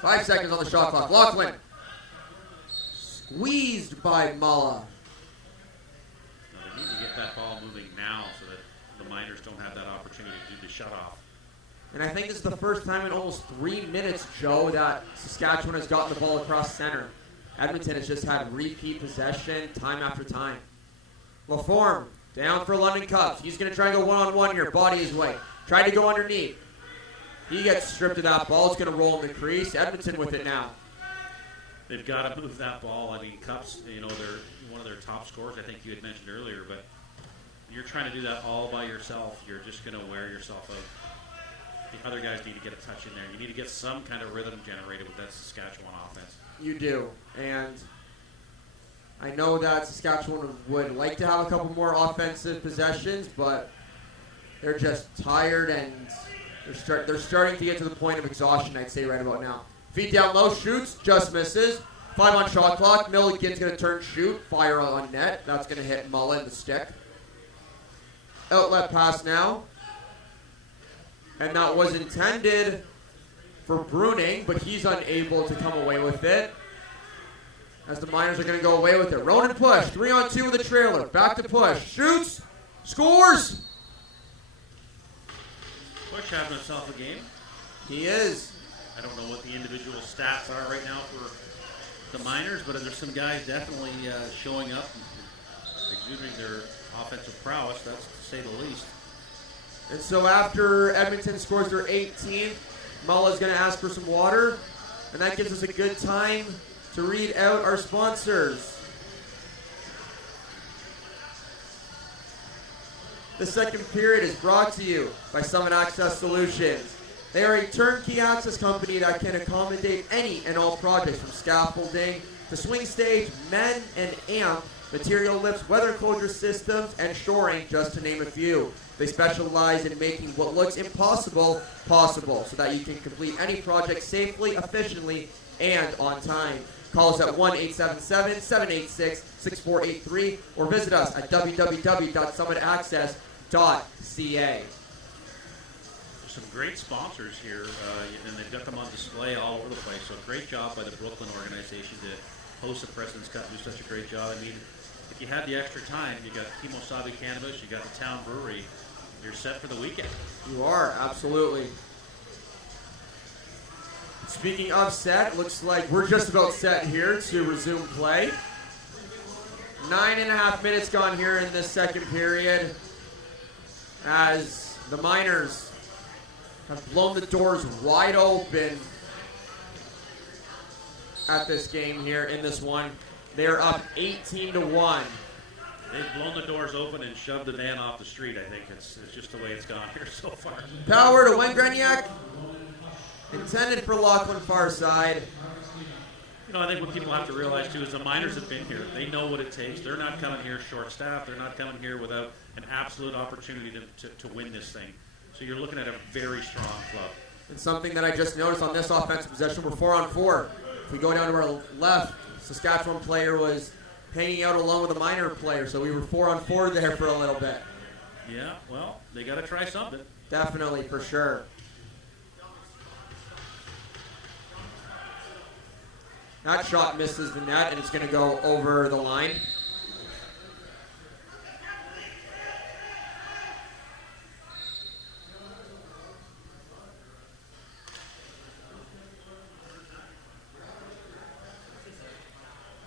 Five seconds on the shot clock. Lachlan. Squeezed by Mulla. Now, they need to get that ball moving now so that the Miners don't have that opportunity to do the shutoff. And I think this is the first time in almost 3 minutes, Joe, that Saskatchewan has gotten the ball across center. Edmonton has just had repeat possession time after time. Laforme down for London Cubs. He's going to try and go one-on-one here. Body his way. Trying to go underneath. He gets stripped of that ball. It's going to roll in the crease. Edmonton with it now. They've got to move that ball. I mean, Cups, they're one of their top scorers, I think you had mentioned earlier, but you're trying to do that all by yourself. You're just going to wear yourself out. The other guys need to get a touch in there. You need to get some kind of rhythm generated with that Saskatchewan offense. You do. And I know that Saskatchewan would like to have a couple more offensive possessions, but they're just tired and they're starting to get to the point of exhaustion, I'd say, right about now. Feet down low, shoots, just misses. 5 on shot clock. Milligan's going to turn, shoot, fire on net. That's going to hit Mulla in the stick. Outlet pass now. And that was intended for Bruning, but he's unable to come away with it. As the Miners are going to go away with it. Ronan push, 3-on-2 with a trailer. Back to push, shoots, scores. Push having himself a game. He is. I don't know what the individual stats are right now for the Miners, but there's some guys definitely showing up, exuding their offensive prowess, that's to say the least. And so after Edmonton scores their 18th, Mulla's going to ask for some water, and that gives us a good time to read out our sponsors. The second period is brought to you by Summit Access Solutions. They are a turnkey access company that can accommodate any and all projects from scaffolding to swing stage, men and amp, material lifts, weather enclosure systems, and shoring, just to name a few. They specialize in making what looks impossible possible so that you can complete any project safely, efficiently, and on time. Call us at 1-877-786-6483 or visit us at www.summitaccess.ca. Some great sponsors here, and they've got them on display all over the place. So great job by the Brooklyn organization to host the President's Cup, do such a great job. I mean, if you had the extra time, you got Kimosabe Cannabis, you got the Town Brewery. you're set for the weekend. You are, absolutely. Speaking of set, looks like we're just about set here to resume play. 9.5 minutes gone here in this second period as the Miners have blown the doors wide open at this game here in this one. They're up 18-1. They've blown the doors open and shoved the van off the street. I think it's just the way it's gone here so far. Power to Wengreniak. Intended for Lachlan far side. You know, I think what people have to realize, too, is the Miners have been here. They know what it takes. They're not coming here short-staffed. They're not coming here without an absolute opportunity to win this thing. So you're looking at a very strong club. And something that I just noticed on this offensive possession, we're 4-on-4. If we go down to our left, Saskatchewan player was hanging out alone with a Miner player, so we were 4-on-4 there for a little bit. Yeah, well, they got to try something. Definitely, for sure. That shot misses the net, and it's going to go over the line.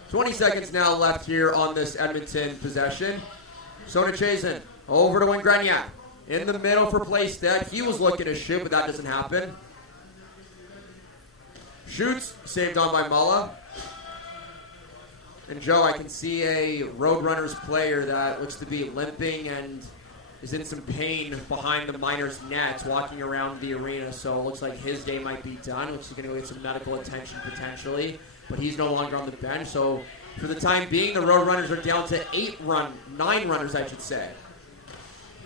"20 seconds now left here on this Edmonton possession. Sonachazen over to Wengreniak. In the middle for Playstead. He was looking to shoot, but that doesn't happen. Shoots, saved on by Mulla. And Joe, I can see a Roadrunners player that looks to be limping and is in some pain behind the Miners' nets, walking around the arena. So it looks like his day might be done, which is going to get some medical attention potentially. But he's no longer on the bench. So for the time being, the Roadrunners are down to 9 runners, I should say.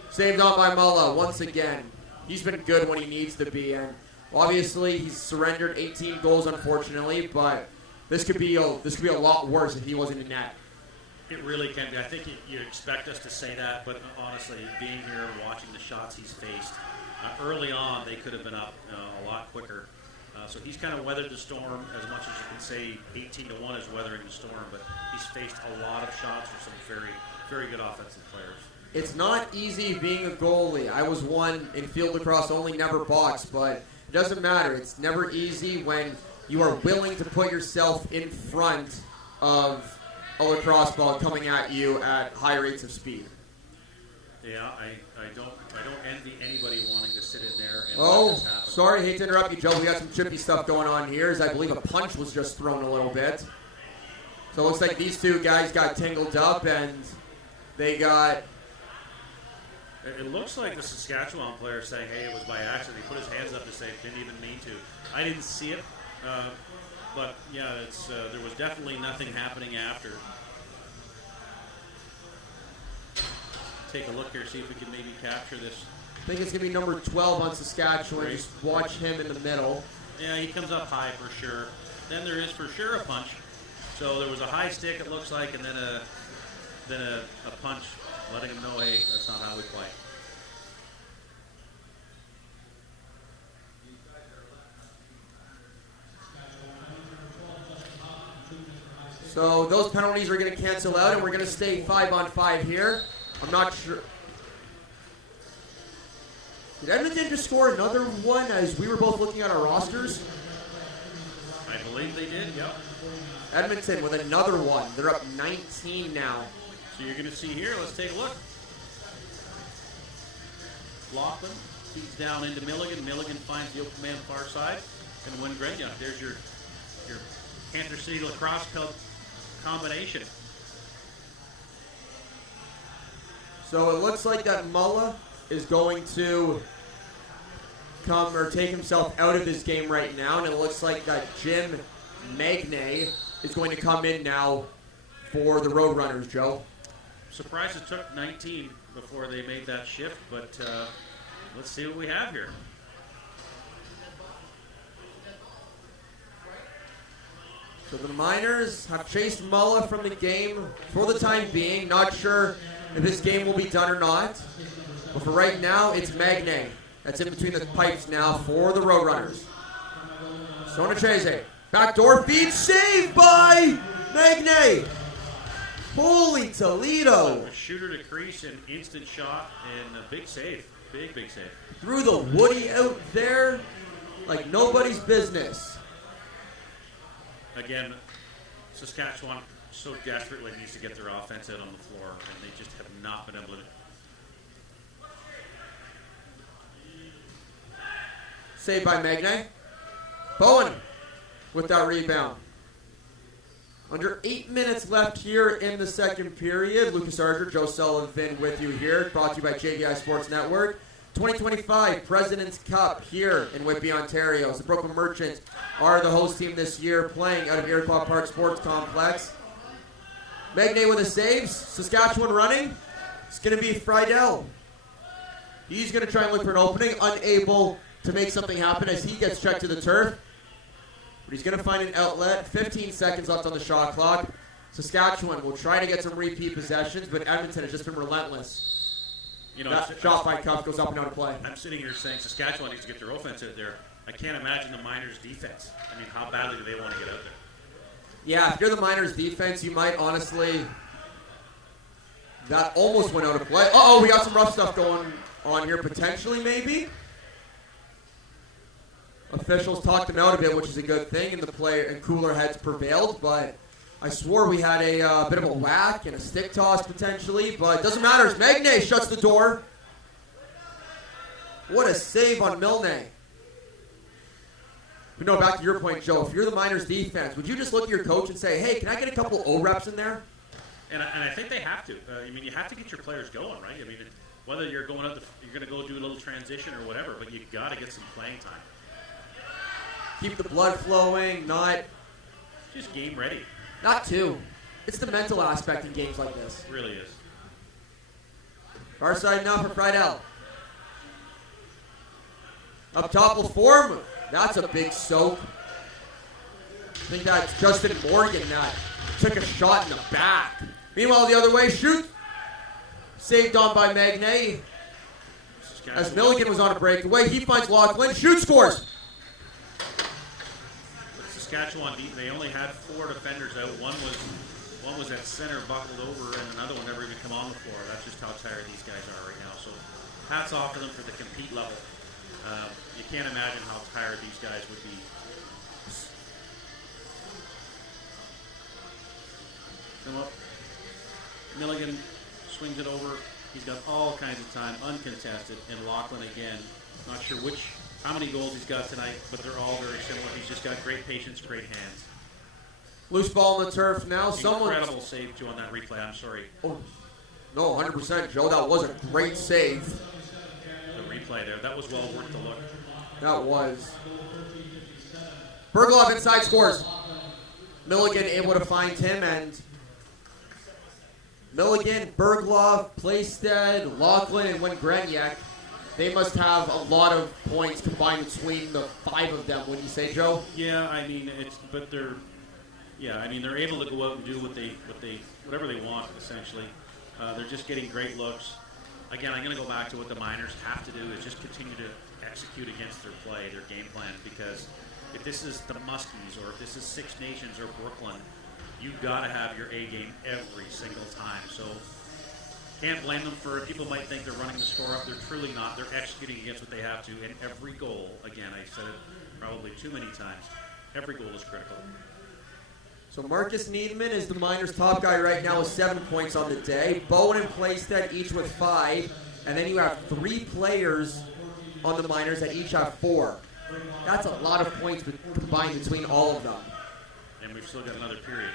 Saved on by Mulla once again. He's been good when he needs to be, and obviously he's surrendered 18 goals, unfortunately, but this could be a lot worse if he wasn't in net. It really can be. I think you expect us to say that, but honestly, being here and watching the shots he's faced, early on they could have been up a lot quicker. So he's kind of weathered the storm as much as you can say 18-1 is weathering the storm, but he's faced a lot of shots from some very, very good offensive players. It's not easy being a goalie. I was one in field lacrosse, only never boxed, but it doesn't matter. It's never easy when you are willing to put yourself in front of a lacrosse ball coming at you at high rates of speed. Yeah, I don't envy anybody wanting to sit in there and Oh, let this happen. sorry, hate to interrupt you, Joe. We got some chippy stuff going on here, as I believe a punch was just thrown a little bit. So it looks like these two guys got tangled up, and they got... It looks like the Saskatchewan player saying, hey, it was by accident. He put his hands up to say, didn't even mean to. I didn't see it, but yeah, there was definitely nothing happening after. Take a look here, see if we can maybe capture this. I think it's going to be number 12 on Saskatchewan. Great. Just watch him in the middle. Yeah, he comes up high for sure. Then there is for sure a punch. So there was a high stick, it looks like, and then a punch, letting him know, hey, that's not how we play. So those penalties are going to cancel out, and we're going to stay 5-on-5 here. I'm not sure. Did Edmonton just score another one as we were both looking at our rosters? I believe they did, yep. Edmonton with another one. They're up 19 now. So you're going to see here, let's take a look. Lachlan feeds down into Milligan. Milligan finds the open man far side. And Wengreniak, there's your Cantor City Lacrosse Club combination. So it looks like that Mulla is going to come or take himself out of this game right now, and it looks like that Jim Magnay is going to come in now for the Roadrunners, Joe. Surprised it took 19 before they made that shift, but let's see what we have here. So the Miners have chased Mulla from the game for the time being. Not sure if this game will be done or not. But for right now, it's Magnay that's in between the pipes now for the Roadrunners. Sonachese, backdoor feed, saved by Magnay. Holy Toledo. A shooter to crease, an instant shot, and a big save. Big save. Threw the Woody out there like nobody's business. Again, Saskatchewan so desperately needs to get their offense out on the floor, and they just have not been able to. Saved by Magnay. Bowen with that rebound. Under 8 minutes left here in the second period. Lucas Archer, Joe Sullivan with you here. Brought to you by JVI Sports Network. 2025 President's Cup here in Whitby, Ontario. The Brooklyn Merchants are the host team this year, playing out of Iroquois Park Sports Complex. Magnay with a save. Saskatchewan running. It's going to be Friedel. He's going to try and look for an opening. Unable to make something happen as he gets checked to the turf. But he's going to find an outlet. 15 seconds left on the shot clock. Saskatchewan will try to get some repeat possessions, but Edmonton has just been relentless. You know, that shot by Cuff goes up and out of play. I'm sitting here saying Saskatchewan needs to get their offense out there. I can't imagine the Miners' defense. I mean, how badly do they want to get out there? Yeah, if you're the Miners' defense, you might honestly... That almost went out of play. Uh-oh, we got some rough stuff going on here potentially, maybe. Officials talked him out a bit, which is a good thing, and the player and cooler heads prevailed, but I swore we had a bit of a whack and a stick toss potentially, but it doesn't matter as Magnay shuts the door. What a save on Milne. But no, back to your point, Joe. If you're the Miners' defense, would you just look at your coach and say, hey, can I get a couple O-reps in there? And I think they have to. I mean, you have to get your players going, right? I mean, whether you're going out, you're going to go do a little transition or whatever, but you got to get some playing time. Keep the blood flowing, not just game ready. Not too. It's the mental aspect in games like this. It really is. Far side now for Friedel. Up top will form. That's a big soak. I think that's Justin Morgan that took a shot in the back. Meanwhile, the other way, shoot. Saved on by Magnay. As Milligan was on a breakaway, he finds Lachlan. Shoot, scores. Saskatchewan, they only had 4 defenders out. One was at center, buckled over, and another one never even come on the floor. That's just how tired these guys are right now. So hats off to them for the compete level. You can't imagine how tired these guys would be. Come up. Milligan swings it over. He's got all kinds of time, uncontested. And Lachlan again, not sure how many goals he's got tonight, but they're all very similar. He's just got great patience, great hands. Loose ball on the turf now. Incredible save, too, on that replay. I'm sorry. Oh, no, 100%, Joe. That was a great save. The replay there. That was well worth the look. That was. Berglov inside scores. Milligan able to find him, and Milligan, Berglov, Playstead, Lachlan, and Wengreniak. They must have a lot of points combined between the 5 of them, wouldn't you say, Joe? Yeah, I mean they're able to go out and do whatever they want, essentially. They're just getting great looks. Again, I'm going to go back to what the Miners have to do is just continue to execute against their play, their game plan, because if this is the Muskies or if this is Six Nations or Brooklyn, you've got to have your A game every single time. So can't blame them for it. People might think they're running the score up. They're truly not. They're executing against what they have to. And every goal, again, I said it probably too many times, every goal is critical. So Marcus Needman is the Miners' top guy right now with 7 points on the day. Bowen and Playstead each with 5. And then you have 3 players on the Miners that each have 4. That's a lot of points combined between all of them. And we've still got another period.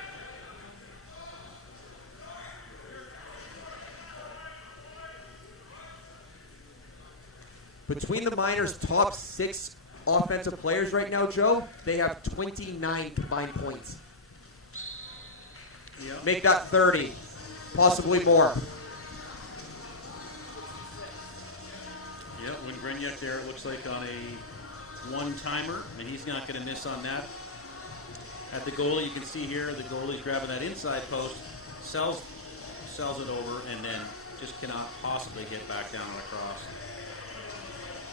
Between the Miners' top 6 offensive players right now, Joe, they have 29 combined points. Yep. Make that 30, possibly more. Yeah, when Greniak there, it looks like on a one-timer, and he's not going to miss on that. At the goalie, you can see here, the goalie's grabbing that inside post, sells it over, and then just cannot possibly get back down on a cross.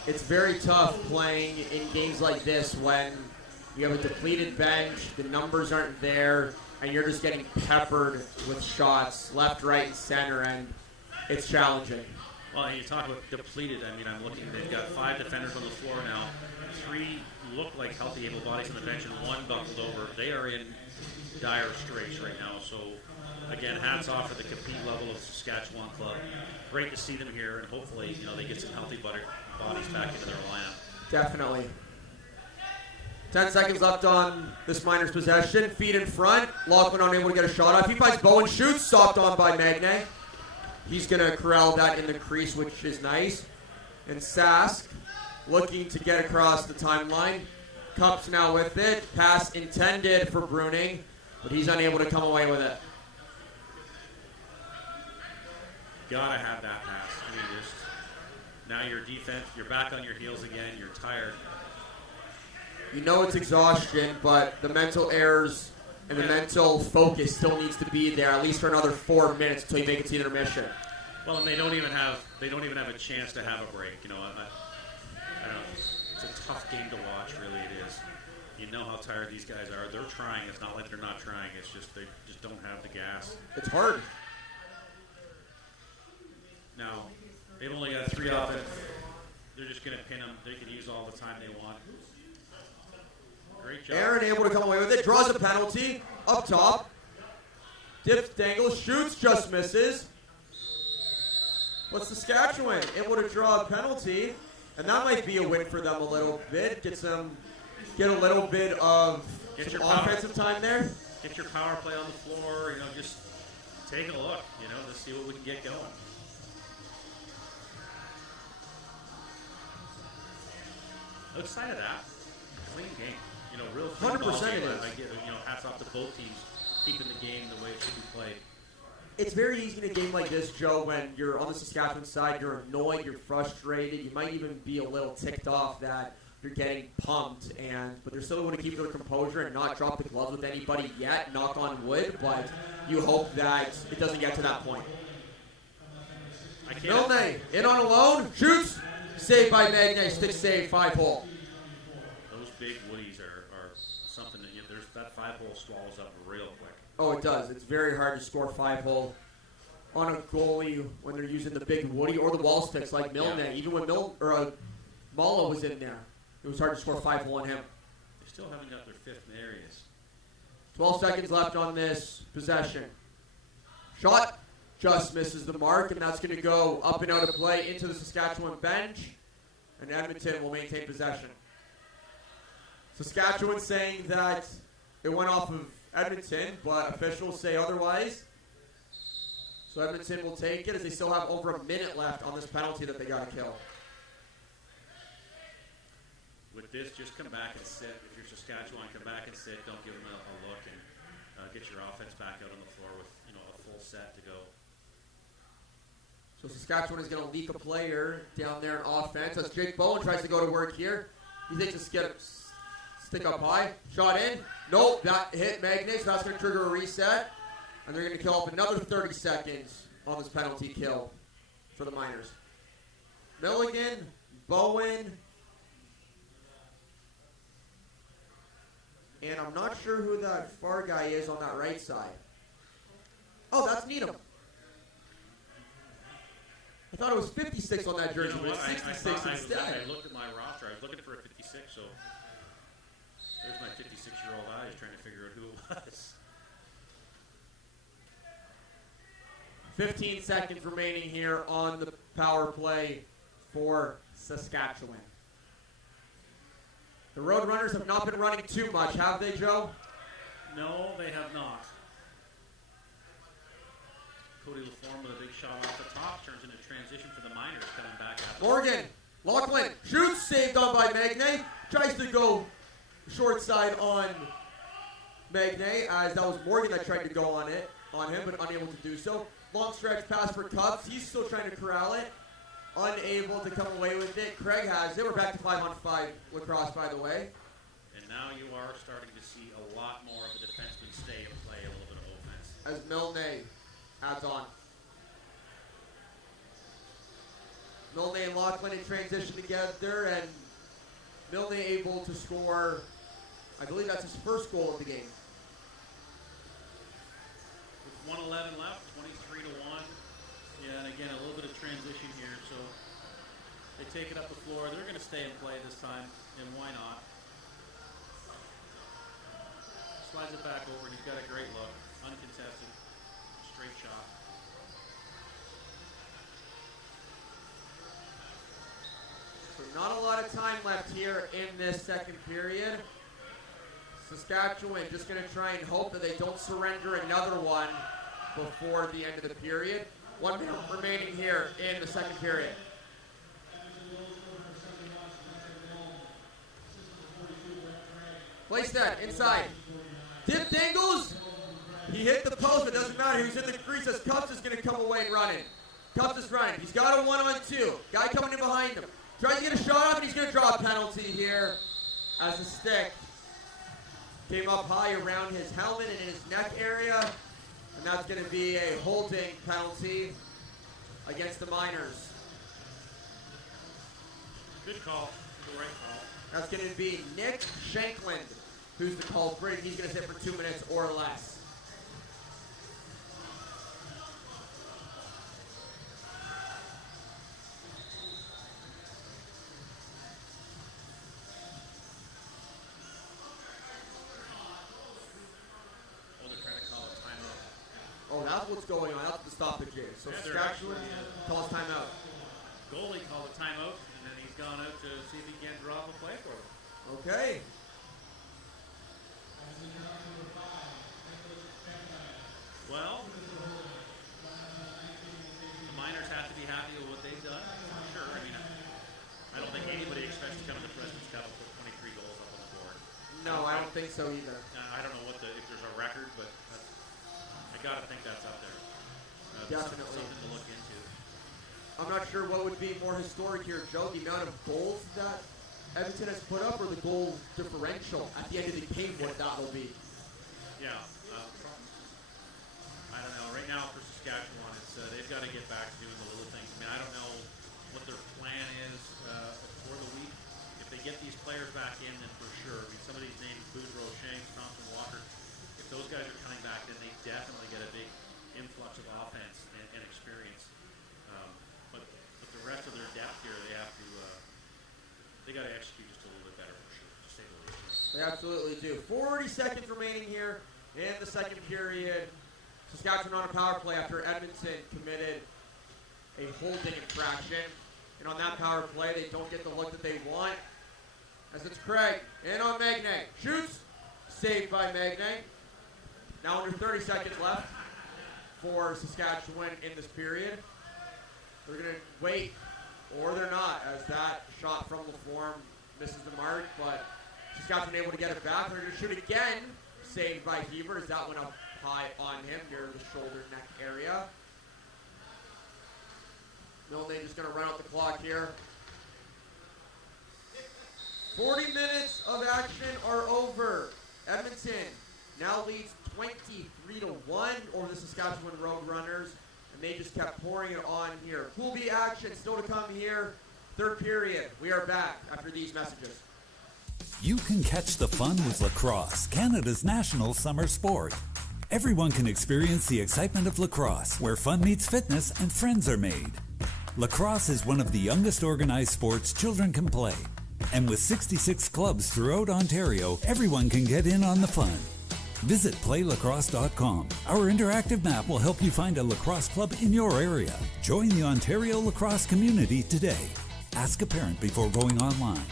It's very tough playing in games like this when you have a depleted bench, the numbers aren't there, and you're just getting peppered with shots left, right, and center, and it's challenging. Well, you talk about depleted. I mean, I'm looking. They've got 5 defenders on the floor now. 3 look like healthy, able bodies on the bench, and 1 buckled over. They are in dire straits right now. So, again, hats off for the compete level of the Saskatchewan club. Great to see them here, and hopefully, they get some healthy bodies back into their lineup. Definitely. 10 seconds left on this Miners' possession. Feet in front. Lachlan unable to get a shot off. He finds Bowen, shoots, stopped on by Magne. He's going to corral that in the crease, which is nice. And Sask looking to get across the timeline. Cup's now with it. Pass intended for Bruning, but he's unable to come away with it. Gotta have that pass. I mean, just now your defense, you're back on your heels again. You're tired. You know it's exhaustion, but the mental errors and the mental focus still needs to be there at least for another 4 minutes until you make it to intermission. Well, and they don't even have a chance to have a break. I don't know. It's a tough game to watch, really. It is. You know how tired these guys are. They're trying. It's not like they're not trying. It's just they just don't have the gas. It's hard. Now, they've only got 3 offense. They're just going to pin them. They can use all the time they want. Great job. Aaron able to come away with it. Draws a penalty. Up top. Dips, dangles, shoots, just misses. But Saskatchewan able to draw a penalty. And that might be a win for them a little bit. Get a little bit of some offensive time there. Get your power play on the floor. Just take a look. To see what we can get going. Outside of that, clean game. Real 100% it is. I get, hats off to both teams keeping the game the way it should be played. It's very easy in a game like this, Joe, when you're on the Saskatchewan side, you're annoyed, you're frustrated, you might even be a little ticked off that you're getting pumped, but they're still going to keep their composure and not drop the gloves with anybody yet, knock on wood, but you hope that it doesn't get to that point. Milne, in on a loan, shoots, saved by Magne, stick save, 5-hole. Those big woodies are something that 5-hole swallows up real quick. Oh, it does. It's very hard to score 5-hole on a goalie when they're using the big woody or the wall sticks like Milne. Yeah. Even when Mala was in there, it was hard to score 5-hole on him. They still haven't got their 5th in areas. 12 seconds left on this possession. Shot just misses the mark, and that's going to go up and out of play into the Saskatchewan bench, and Edmonton will maintain possession. Saskatchewan saying that it went off of Edmonton, but officials say otherwise. So Edmonton will take it as they still have over a minute left on this penalty that they got to kill. With this, just come back and sit. If you're Saskatchewan, come back and sit. Don't give them a look, and get your offense back out on the floor with a full set to go. So Saskatchewan is going to leak a player down there in offense as Jake Bowen tries to go to work here. He thinks to stick up high. Shot in. Nope, that hit Magne, so that's going to trigger a reset. And they're going to kill up another 30 seconds on this penalty kill for the Miners. Milligan, Bowen, and I'm not sure who that far guy is on that right side. Oh, that's Needham. I thought it was 56 on that jersey, but it's 66 instead. I looked at my roster. I was looking for a 56, so there's my 56-year-old eyes trying to figure out who it was. 15 seconds remaining here on the power play for Saskatchewan. The Roadrunners have not been running too much, have they, Joe? No, they have not. Cody LaForme with a big shot off the top. Turns into transition for the Miners coming back after. Morgan, Lachlan, shoots, saved on by Magne. Tries to go short side on Magne, as that was Morgan that tried to go on him, but unable to do so. Long stretch pass for Cubs. He's still trying to corral it. Unable to come away with it. Craig has it. We're back to 5-on-5 lacrosse, by the way. And now you are starting to see a lot more of the defensemen stay and play a little bit of offense. As Milne adds on. Milne and Lachlan in transition together, and Milne able to score, I believe that's his first goal of the game. With 1:11 left, 23-1. Yeah, and again, a little bit of transition here. So they take it up the floor. They're going to stay and play this time, and why not? Slides it back over, and he's got a great look. Uncontested. Straight shot. So not a lot of time left here in this second period. Saskatchewan just going to try and hope that they don't surrender another one before the end of the period. 1 minute remaining here in the second period. Place that inside. Dip dangles. He hit the post, but doesn't matter. He was in the crease as Cups is going to come away running. Cups is running. He's got a 1-on-2. Guy coming in behind him. Trying to get a shot off, and he's going to draw a penalty here as the stick came up high around his helmet and in his neck area. And that's going to be a holding penalty against the Miners. Good call. The right call. That's going to be Nick Shankland, who's the culprit. He's going to sit for 2 minutes or less. Oh, that's what's going on. That's the stoppage is. So Saskatchewan calls timeout. Goalie called a timeout, and then he's gone out to see if he can drop a play for them. Okay. Well, the Miners have to be happy with what they've done. I'm sure. I mean, I don't think anybody expects to come to the President's Cup and put 23 goals up on the board. No, I don't think so either. I don't know if there's a record, but I gotta think that's up there. Definitely. Something to look into. I'm not sure what would be more historic here, Joe. The amount of goals that Edmonton has put up, or the goal differential at the end of the game, what that will be. Yeah. I don't know. Right now for Saskatchewan, it's they've got to get back to doing the little things. I mean, I don't know what their plan is for the week. If they get these players back in, then for sure. I mean, some of these names, Boudreaux, Shanks, Thompson, Walker, if those guys are coming back, then they definitely get a big influx of offense and experience. But the rest of their depth here, they have to they got to execute just a little bit better for sure, to say the least. They absolutely do. 40 seconds remaining here in the second period. Saskatchewan on a power play after Edmonton committed a holding infraction. And on that power play, they don't get the look that they want. As it's Craig in on Magnay. Shoots. Saved by Magnay. Now under 30 seconds left for Saskatchewan in this period. They're going to wait, or they're not, as that shot from LaForme misses the mark. But Saskatchewan able to get it back. They're going to shoot again. Saved by Heber as that went up high on him near the shoulder neck area. Milne just going to run out the clock here. 40 minutes of action are over. Edmonton now leads 23-1 over the Saskatchewan Roadrunners, and they just kept pouring it on here. Pool B action still to come here. Third period. We are back after these messages. You can catch the fun with lacrosse, Canada's national summer sport. Everyone can experience the excitement of lacrosse, where fun meets fitness and friends are made. Lacrosse is one of the youngest organized sports children can play. And with 66 clubs throughout Ontario, everyone can get in on the fun. Visit playlacrosse.com. Our interactive map will help you find a lacrosse club in your area. Join the Ontario lacrosse community today. Ask a parent before going online.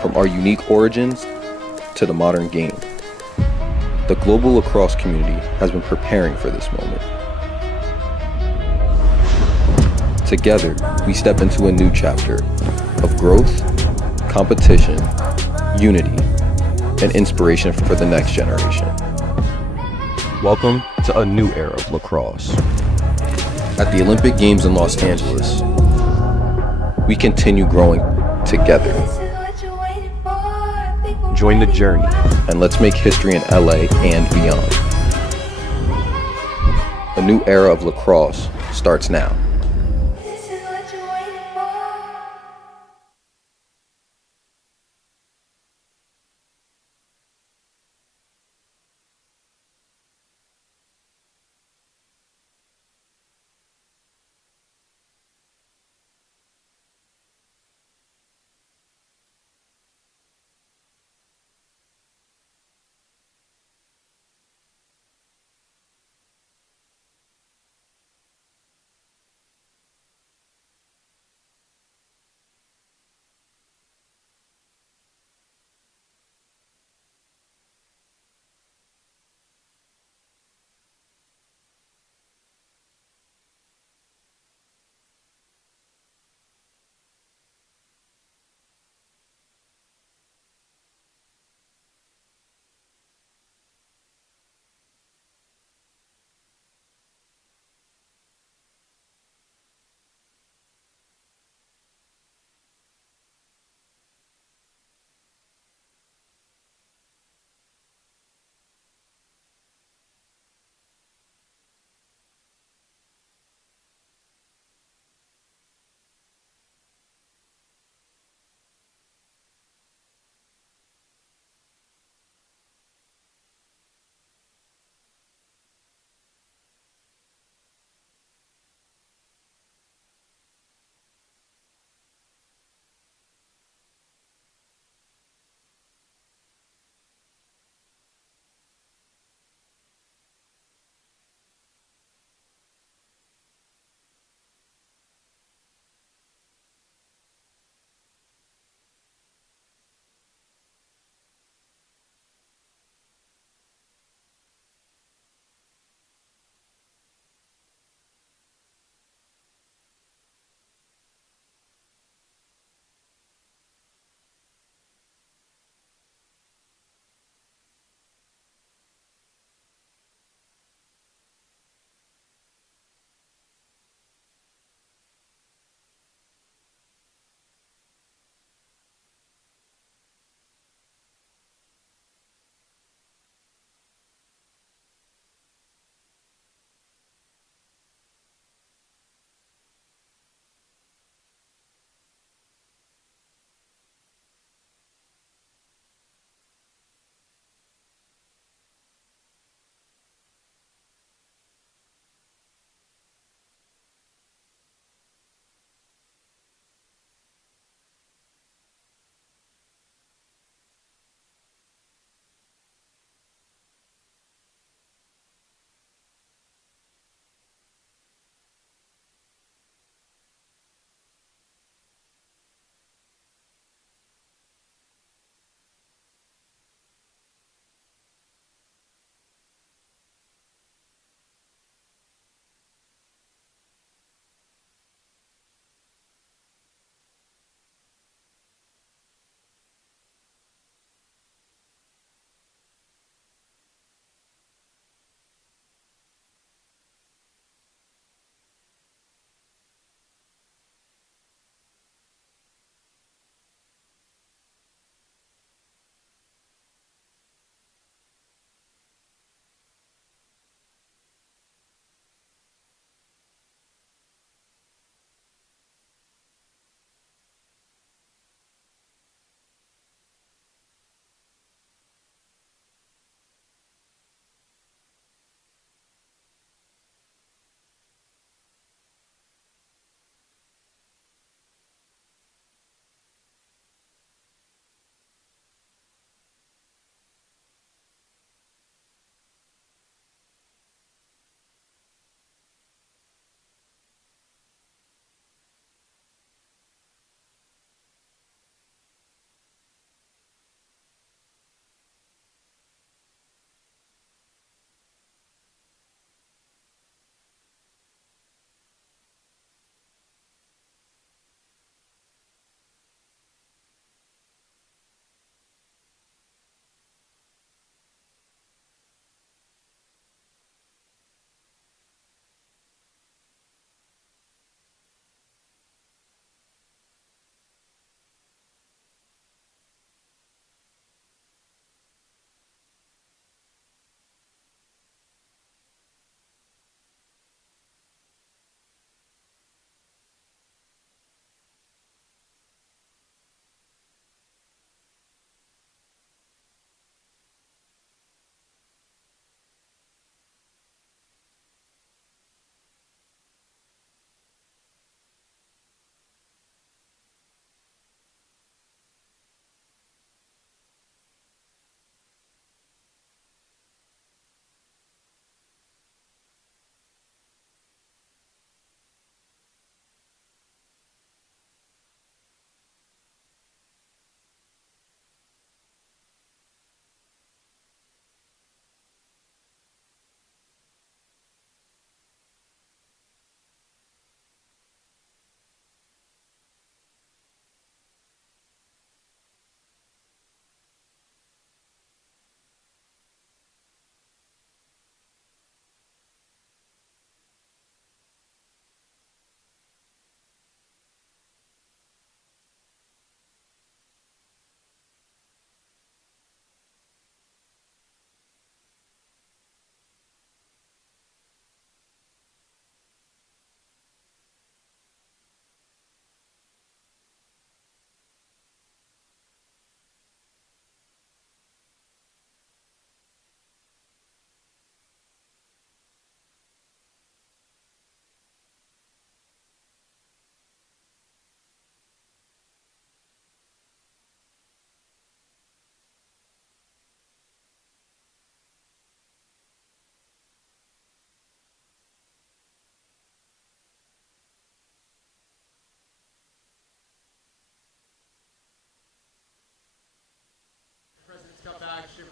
From our unique origins to the modern game, the global lacrosse community has been preparing for this moment. Together, we step into a new chapter of growth, competition, unity, and inspiration for the next generation. Welcome to a new era of lacrosse. At the Olympic Games in Los Angeles, we continue growing together. Join the journey, and let's make history in LA and beyond. A new era of lacrosse starts now.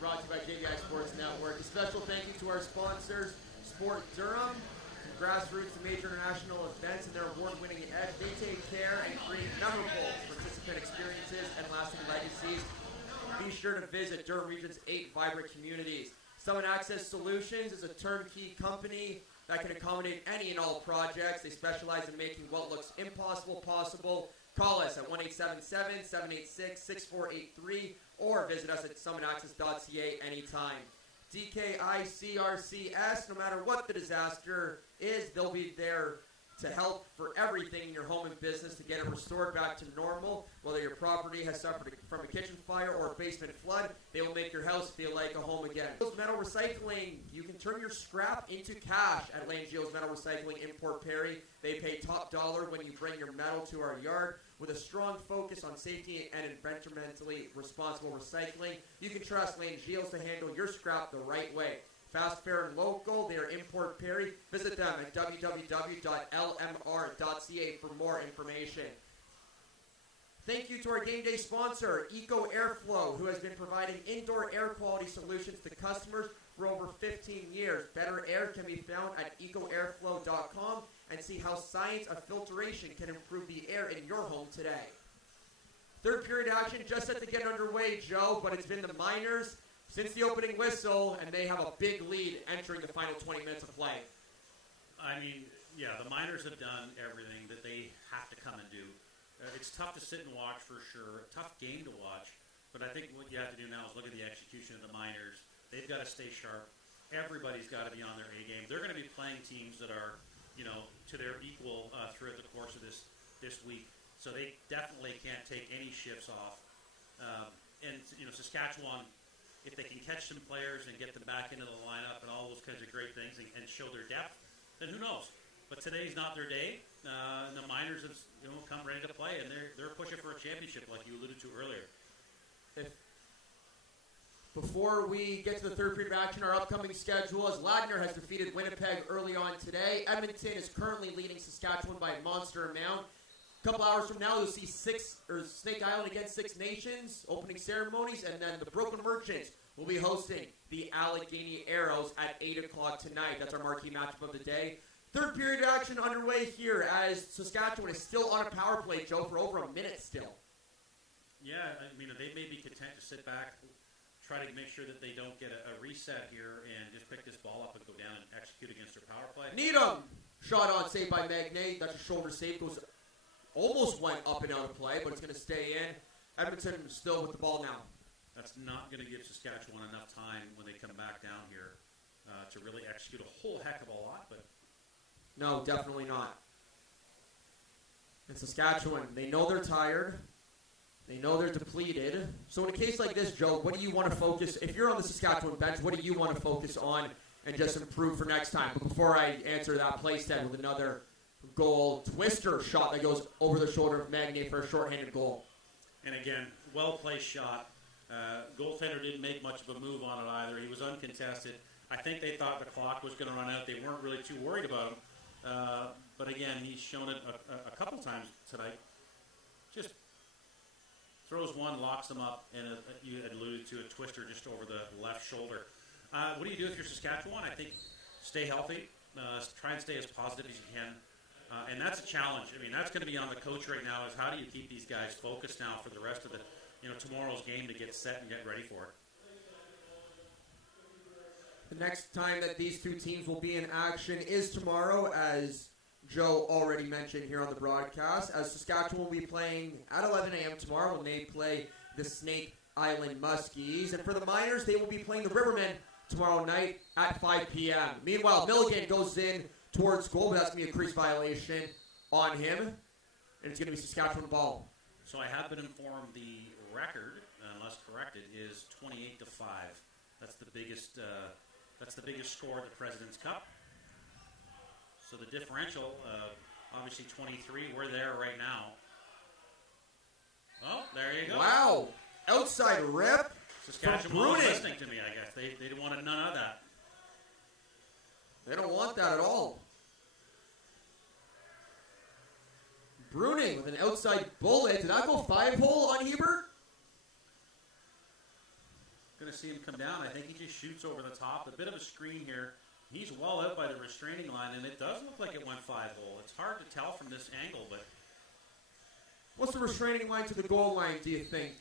brought to you by JVI Sports Network. A special thank you to our sponsors, Sport Durham, from grassroots to major international events and their award-winning edge. They take care and create memorable participant experiences and lasting legacies. Be sure to visit Durham Region's 8 vibrant communities. Summit Access Solutions is a turnkey company that can accommodate any and all projects. They specialize in making what looks impossible possible. Call us at 1-877-786-6483 or visit us at summitaccess.ca anytime. DKICRCS, no matter what the disaster is, they'll be there to help for everything in your home and business to get it restored back to normal. Whether your property has suffered from a kitchen fire or a basement flood, they will make your house feel like a home again. Metal Recycling, you can turn your scrap into cash at Lane Geo's Metal Recycling in Port Perry. They pay top dollar when you bring your metal to our yard. With a strong focus on safety and environmentally responsible recycling, you can trust Lane Geo's to handle your scrap the right way. Fast, fair, and local. They are in Port Perry. Visit them at www.lmr.ca for more information. Thank you to our game day sponsor, Eco Airflow, who has been providing indoor air quality solutions to customers for over 15 years. Better air can be found at ecoairflow.com and see how science of filtration can improve the air in your home today. Third period action just set to get underway, Joe, but it's been the Miners since the opening whistle, and they have a big lead entering the final 20 minutes of play. I mean, yeah, the Miners have done everything that they have to come and do. It's tough to sit and watch for sure, a tough game to watch, but I think what you have to do now is look at the execution of the Miners. They've got to stay sharp. Everybody's got to be on their A game. They're going to be playing teams that are, to their equal throughout the course of this week. So they definitely can't take any shifts off. Saskatchewan, if they can catch some players and get them back into the lineup and all those kinds of great things and show their depth, then who knows? But today's not their day. And the Miners have come ready to play, and they're pushing for a championship like you alluded to earlier. Before we get to the third period of action, our upcoming schedule is Ladner has defeated Winnipeg early on today. Edmonton is currently leading Saskatchewan by a monster amount. A couple hours from now, you'll see Snake Island against Six Nations opening ceremonies, and then the Brooklyn Merchants will be hosting the Allegheny Arrows at 8 o'clock tonight. That's our marquee matchup of the day. Third period action underway here as Saskatchewan is still on a power play, Joe, for over a minute still. Yeah, I mean, they may be content to sit back, try to make sure that they don't get a reset here and just pick this ball up and go down and execute against their power play. Needham! Shot on, saved by Magnay. That's a shoulder save. Almost went up and out of play, but it's going to stay in. Edmonton still with the ball now. That's not going to give Saskatchewan enough time when they come back down here to really execute a whole heck of a lot. But no, definitely not. And Saskatchewan, they know they're tired. They know they're depleted. So in a case like this, Joe, what do you want to focus? If you're on the Saskatchewan bench, what do you want to focus on and just improve for next time? But before I answer that, play set with another goal twister shot that goes over the shoulder of Magnay for a shorthanded goal. And again, well-placed shot. Goaltender didn't make much of a move on it either. He was uncontested. I think they thought the clock was going to run out. They weren't really too worried about him. But again, he's shown it a couple times tonight. Just throws one, locks them up, and you had alluded to a twister just over the left shoulder. What do you do if you're Saskatchewan? I think stay healthy. Try and stay as positive as you can. And that's a challenge. I mean, that's going to be on the coach right now is how do you keep these guys focused now for the rest of the, tomorrow's game to get set and get ready for it. The next time that these two teams will be in action is tomorrow, as Joe already mentioned here on the broadcast, as Saskatchewan will be playing at 11 a.m. tomorrow when they play the Snake Island Muskies. And for the Miners, they will be playing the Rivermen tomorrow night at 5 p.m. Meanwhile, Milligan goes in towards goal, but that's going to be a crease violation on him, and it's going to be Saskatchewan ball. So I have been informed the record, unless corrected, is 28-5. That's the biggest. That's the biggest score at the President's Cup. So the differential, obviously 23. We're there right now. Oh, there you go. Wow, outside rip. Saskatchewan was listening to me. I guess they didn't want none of that. They don't want that at all. Bruning with an outside bullet. Did that go 5-hole on Hebert? Going to see him come down. I think he just shoots over the top. A bit of a screen here. He's well out by the restraining line, and it does look like it went 5-hole. It's hard to tell from this angle, but... What's the restraining line to the goal line, do you think?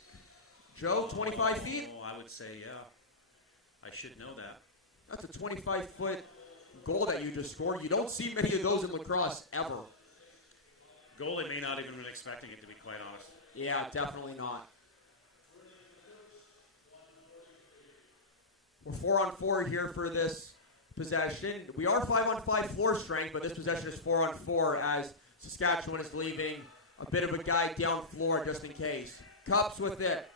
Joe, 25 feet? Oh, I would say, yeah. I should know that. That's a 25-foot goal that you just scored. You don't see many of those in lacrosse ever. Goalie may not even been expecting it, to be quite honest. Yeah, definitely not. We're 4-on-4 here for this possession. We are 5-on-5 floor strength, but this possession is 4-on-4 as Saskatchewan is leaving a bit of a guy down floor just in case. Cups with it.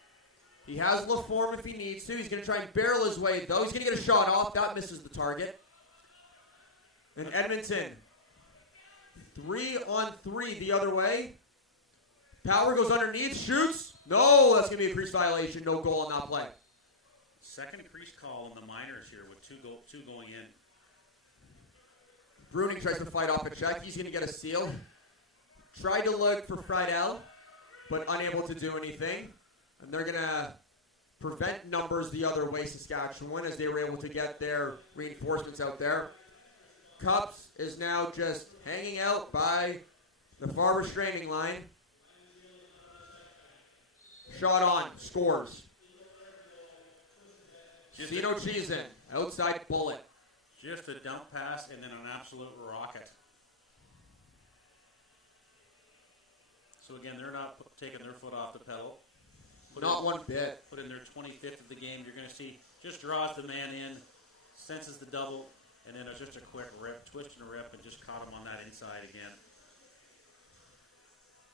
He has LaForme if he needs to. He's going to try and barrel his way, though. He's going to get a shot off. That misses the target. And Edmonton, 3-on-3 the other way. Power goes underneath, shoots. No, that's going to be a crease violation. No goal on that play. Second crease call in the minors here with two going in. Bruning tries to fight off a check. He's going to get a seal. Tried to look for Friedel, but unable to do anything. And they're going to prevent numbers the other way, Saskatchewan, as they were able to get their reinforcements out there. Cups is now just hanging out by the far restraining line. Shot on, scores. Zeno Cheesin, outside bullet. Just a dump pass and then an absolute rocket. So again, they're not taking their foot off the pedal. Not one bit. Put in their 25th of the game. You're going to see just draws the man in, senses the double, and then it's just a quick rip, twist and rip, and just caught him on that inside again.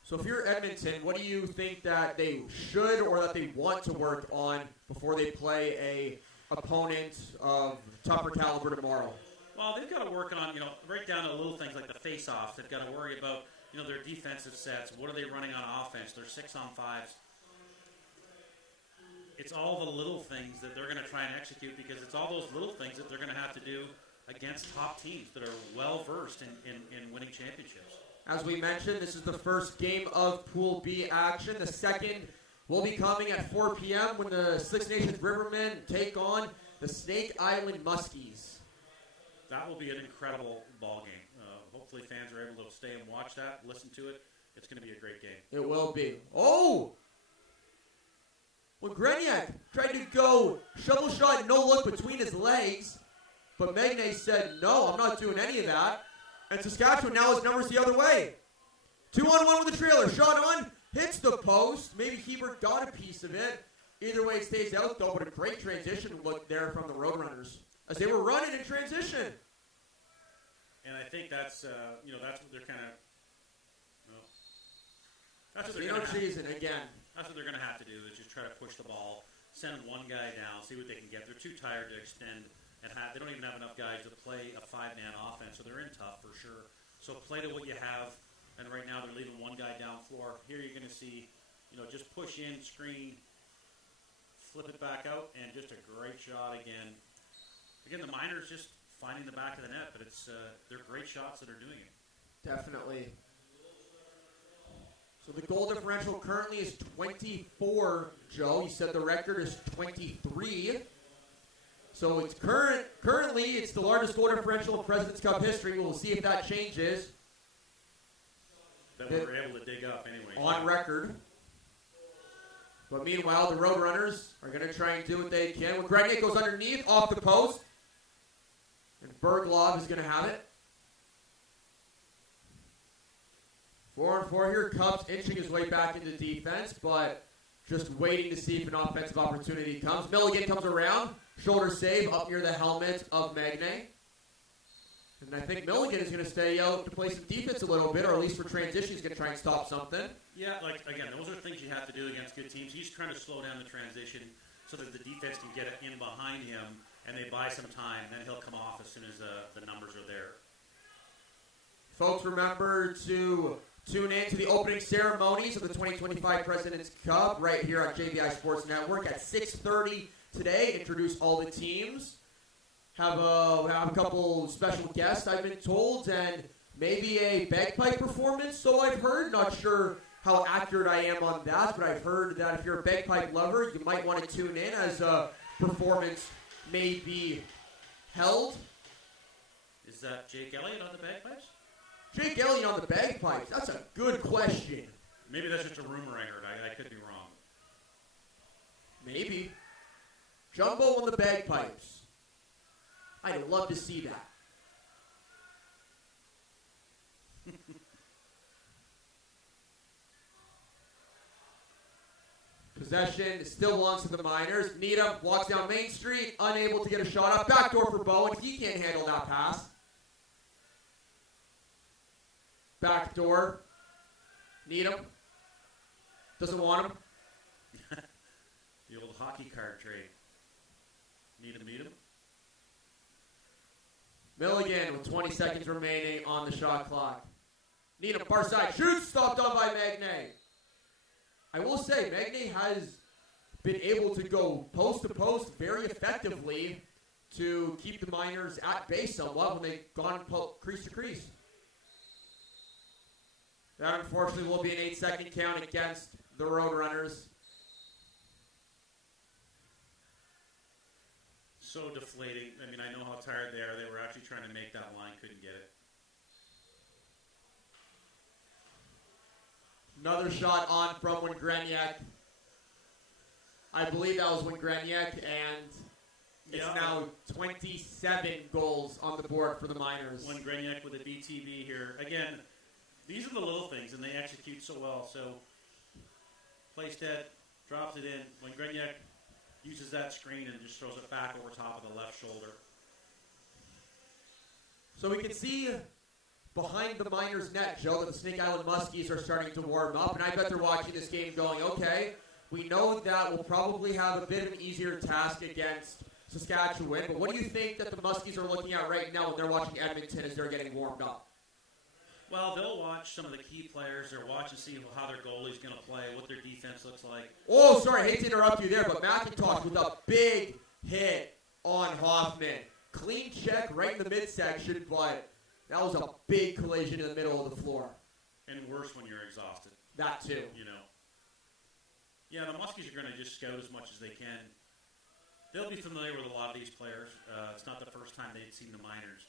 So if you're Edmonton, what do you think that they should or that they want to work on before they play a opponent of tougher caliber tomorrow? Well, they've got to work on, right down to little things like the face-offs. They've got to worry about, their defensive sets. What are they running on offense? Their 6-on-5s. It's all the little things that they're going to try and execute because it's all those little things that they're going to have to do against top teams that are well-versed in winning championships. As we mentioned, this is the first game of Pool B action. The second will be coming at 4 p.m. when the Six Nations Rivermen take on the Snake Island Muskies. That will be an incredible ball game. Hopefully fans are able to stay and watch that, listen to it. It's going to be a great game. It will be. Oh! When Greniak tried to go shovel shot, no look between his legs, but Megne said, no, I'm not doing any of that. And Saskatchewan now has numbers the other way. 2-on-1 with the trailer. Shot on, hits the post. Maybe Hebert got a piece of it. Either way, it stays out, though, but a great transition look there from the Roadrunners as they were running in transition. And I think that's, that's what they're kind of, that's what they're Zeno going to Cheesin again. That's what they're going to have to do is just try to push the ball, send one guy down, see what they can get. They're too tired to extend, and they don't even have enough guys to play a 5-man offense, so they're in tough for sure. So play to what you have, and right now they're leaving one guy down floor. Here you're going to see, just push in, screen, flip it back out, and just a great shot again. Again, the minors just finding the back of the net, but they're great shots that are doing it. Definitely. So the goal differential currently is 24, Joe. You said the record is 23. So it's currently it's the largest goal differential in President's Cup history. We'll see if that changes. That we were able to dig up anyway. On record. But meanwhile, the Roadrunners are going to try and do what they can. When Grenier goes underneath, off the post. And Berglov is going to have it. 4-on-4 here. Cups inching his way back into defense, but just waiting to see if an offensive opportunity comes. Milligan comes around. Shoulder save up near the helmet of Magne. And I think Milligan is going to stay out to play some defense a little bit, or at least for transition, he's going to try and stop something. Yeah, again, those are things you have to do against good teams. He's trying to slow down the transition so that the defense can get it in behind him, and they buy some time. Then he'll come off as soon as the numbers are there. Folks, remember to tune in to the opening ceremonies of the 2025 President's Cup right here on JVI Sports Network at 6:30 today. Introduce all the teams. Have a couple special guests, I've been told, and maybe a bagpipe performance, so I've heard. Not sure how accurate I am on that, but I've heard that if you're a bagpipe lover, you might want to tune in as performance may be held. Is that Jake Elliott on the bagpipes? Jake Elliott on the bagpipes. That's a good question. Maybe that's just a rumor I heard. I could be wrong. Maybe. Jumbo on the bagpipes. I'd love to see that. Possession still belongs to the Miners. Needham walks down Main Street, unable to get a shot up. Backdoor for Bowen. He can't handle that pass. Backdoor. Needham. Doesn't want him. The old hockey card trade. Need him. Milligan with 20 seconds remaining on the shot clock. Needham, far side, shoots, stopped on by Magnay. I will say, Magnay has been able to go post to post very effectively to keep the Miners at bay somewhat when they've gone crease to crease. That unfortunately will be an 8-second count against the Roadrunners. So deflating. I mean, I know how tired they are. They were actually trying to make that line, couldn't get it. Another shot on from Wingreniak. I believe that was Wingreniak, and it's now 27 goals on the board for the Miners. Wingreniak with a BTB here. Again, these are the little things, and they execute so well. So, Playstead drops it in. Wingreniak uses that screen and just throws it back over top of the left shoulder. So we can see behind the Miners' net, Joe, that the Snake Island Muskies are starting to warm up, and I bet they're watching this game going, okay, we know that we'll probably have a bit of an easier task against Saskatchewan, but what do you think that the Muskies are looking at right now when they're watching Edmonton as they're getting warmed up? Well, they'll watch some of the key players. They'll watch and see how their goalie's going to play, what their defense looks like. Oh, sorry, I hate to interrupt you there, but McIntosh with a big hit on Hoffman. Clean check right in the midsection, but that was a big collision in the middle of the floor. And worse when you're exhausted. That too. You know. Yeah, the Muskies are going to just scout as much as they can. They'll be familiar with a lot of these players. It's not the first time they've seen the Miners.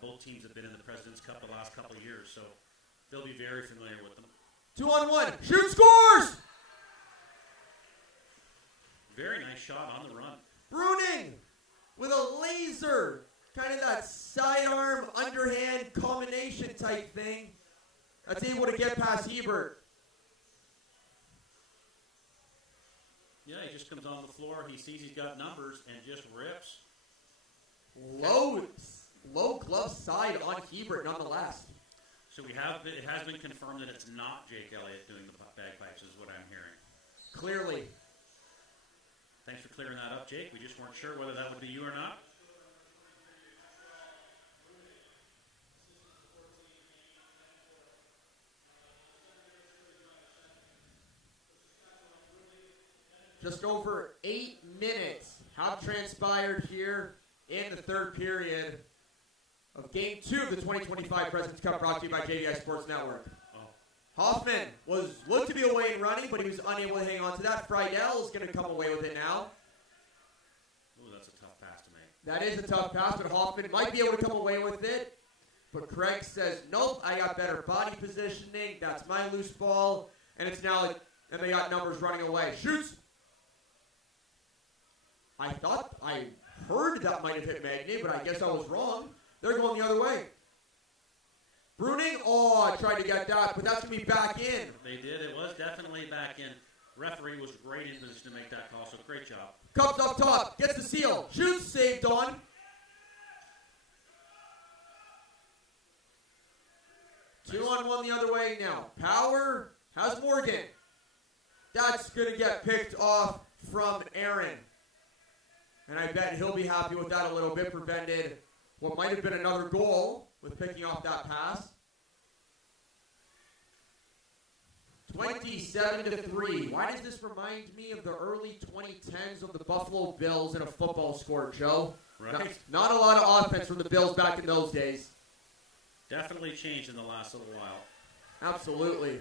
Both teams have been in the President's Cup the last couple of years, so they'll be very familiar with them. 2-on-1. Shoot, scores! Very nice shot on the run. Bruning with a laser. Kind of that sidearm, underhand combination type thing. That's able to get past Hebert. Yeah, he just comes on the floor. He sees he's got numbers and just rips. Low glove side on Hebert nonetheless. So it has been confirmed that it's not Jake Elliott doing the bagpipes is what I'm hearing. Clearly. Thanks for clearing that up, Jake. We just weren't sure whether that would be you or not. Just over 8 minutes have transpired here in the third period of Game 2 of the 2025 President's Cup, brought to you by JVI Sports Network. Hoffman was looked to be away and running, but he was unable to hang on to that. Friedel is going to come away with it now. Ooh, that's a tough pass to make. That is a tough pass, but Hoffman might be able to come away with it. But Craig says, nope, I got better body positioning. That's my loose ball. And it's now, and they got numbers running away. Shoots. I thought I heard that might have hit Magny, but I guess I was wrong. They're going the other way. Bruning, I tried to get that, but that's going to be back in. They did. It was definitely back in. Referee was great in position to make that call, so great job. Cups up top, gets the seal, shoots, saved on. Two on one the other way now. Power has Morgan. That's going to get picked off from Aaron. And I bet he'll be happy with that a little bit. Prevented what might have been another goal with picking off that pass. 27-3. Why does this remind me of the early 2010s of the Buffalo Bills in a football score, Joe? Right. Not a lot of offense from the Bills back in those days. Definitely changed in the last little while. Absolutely.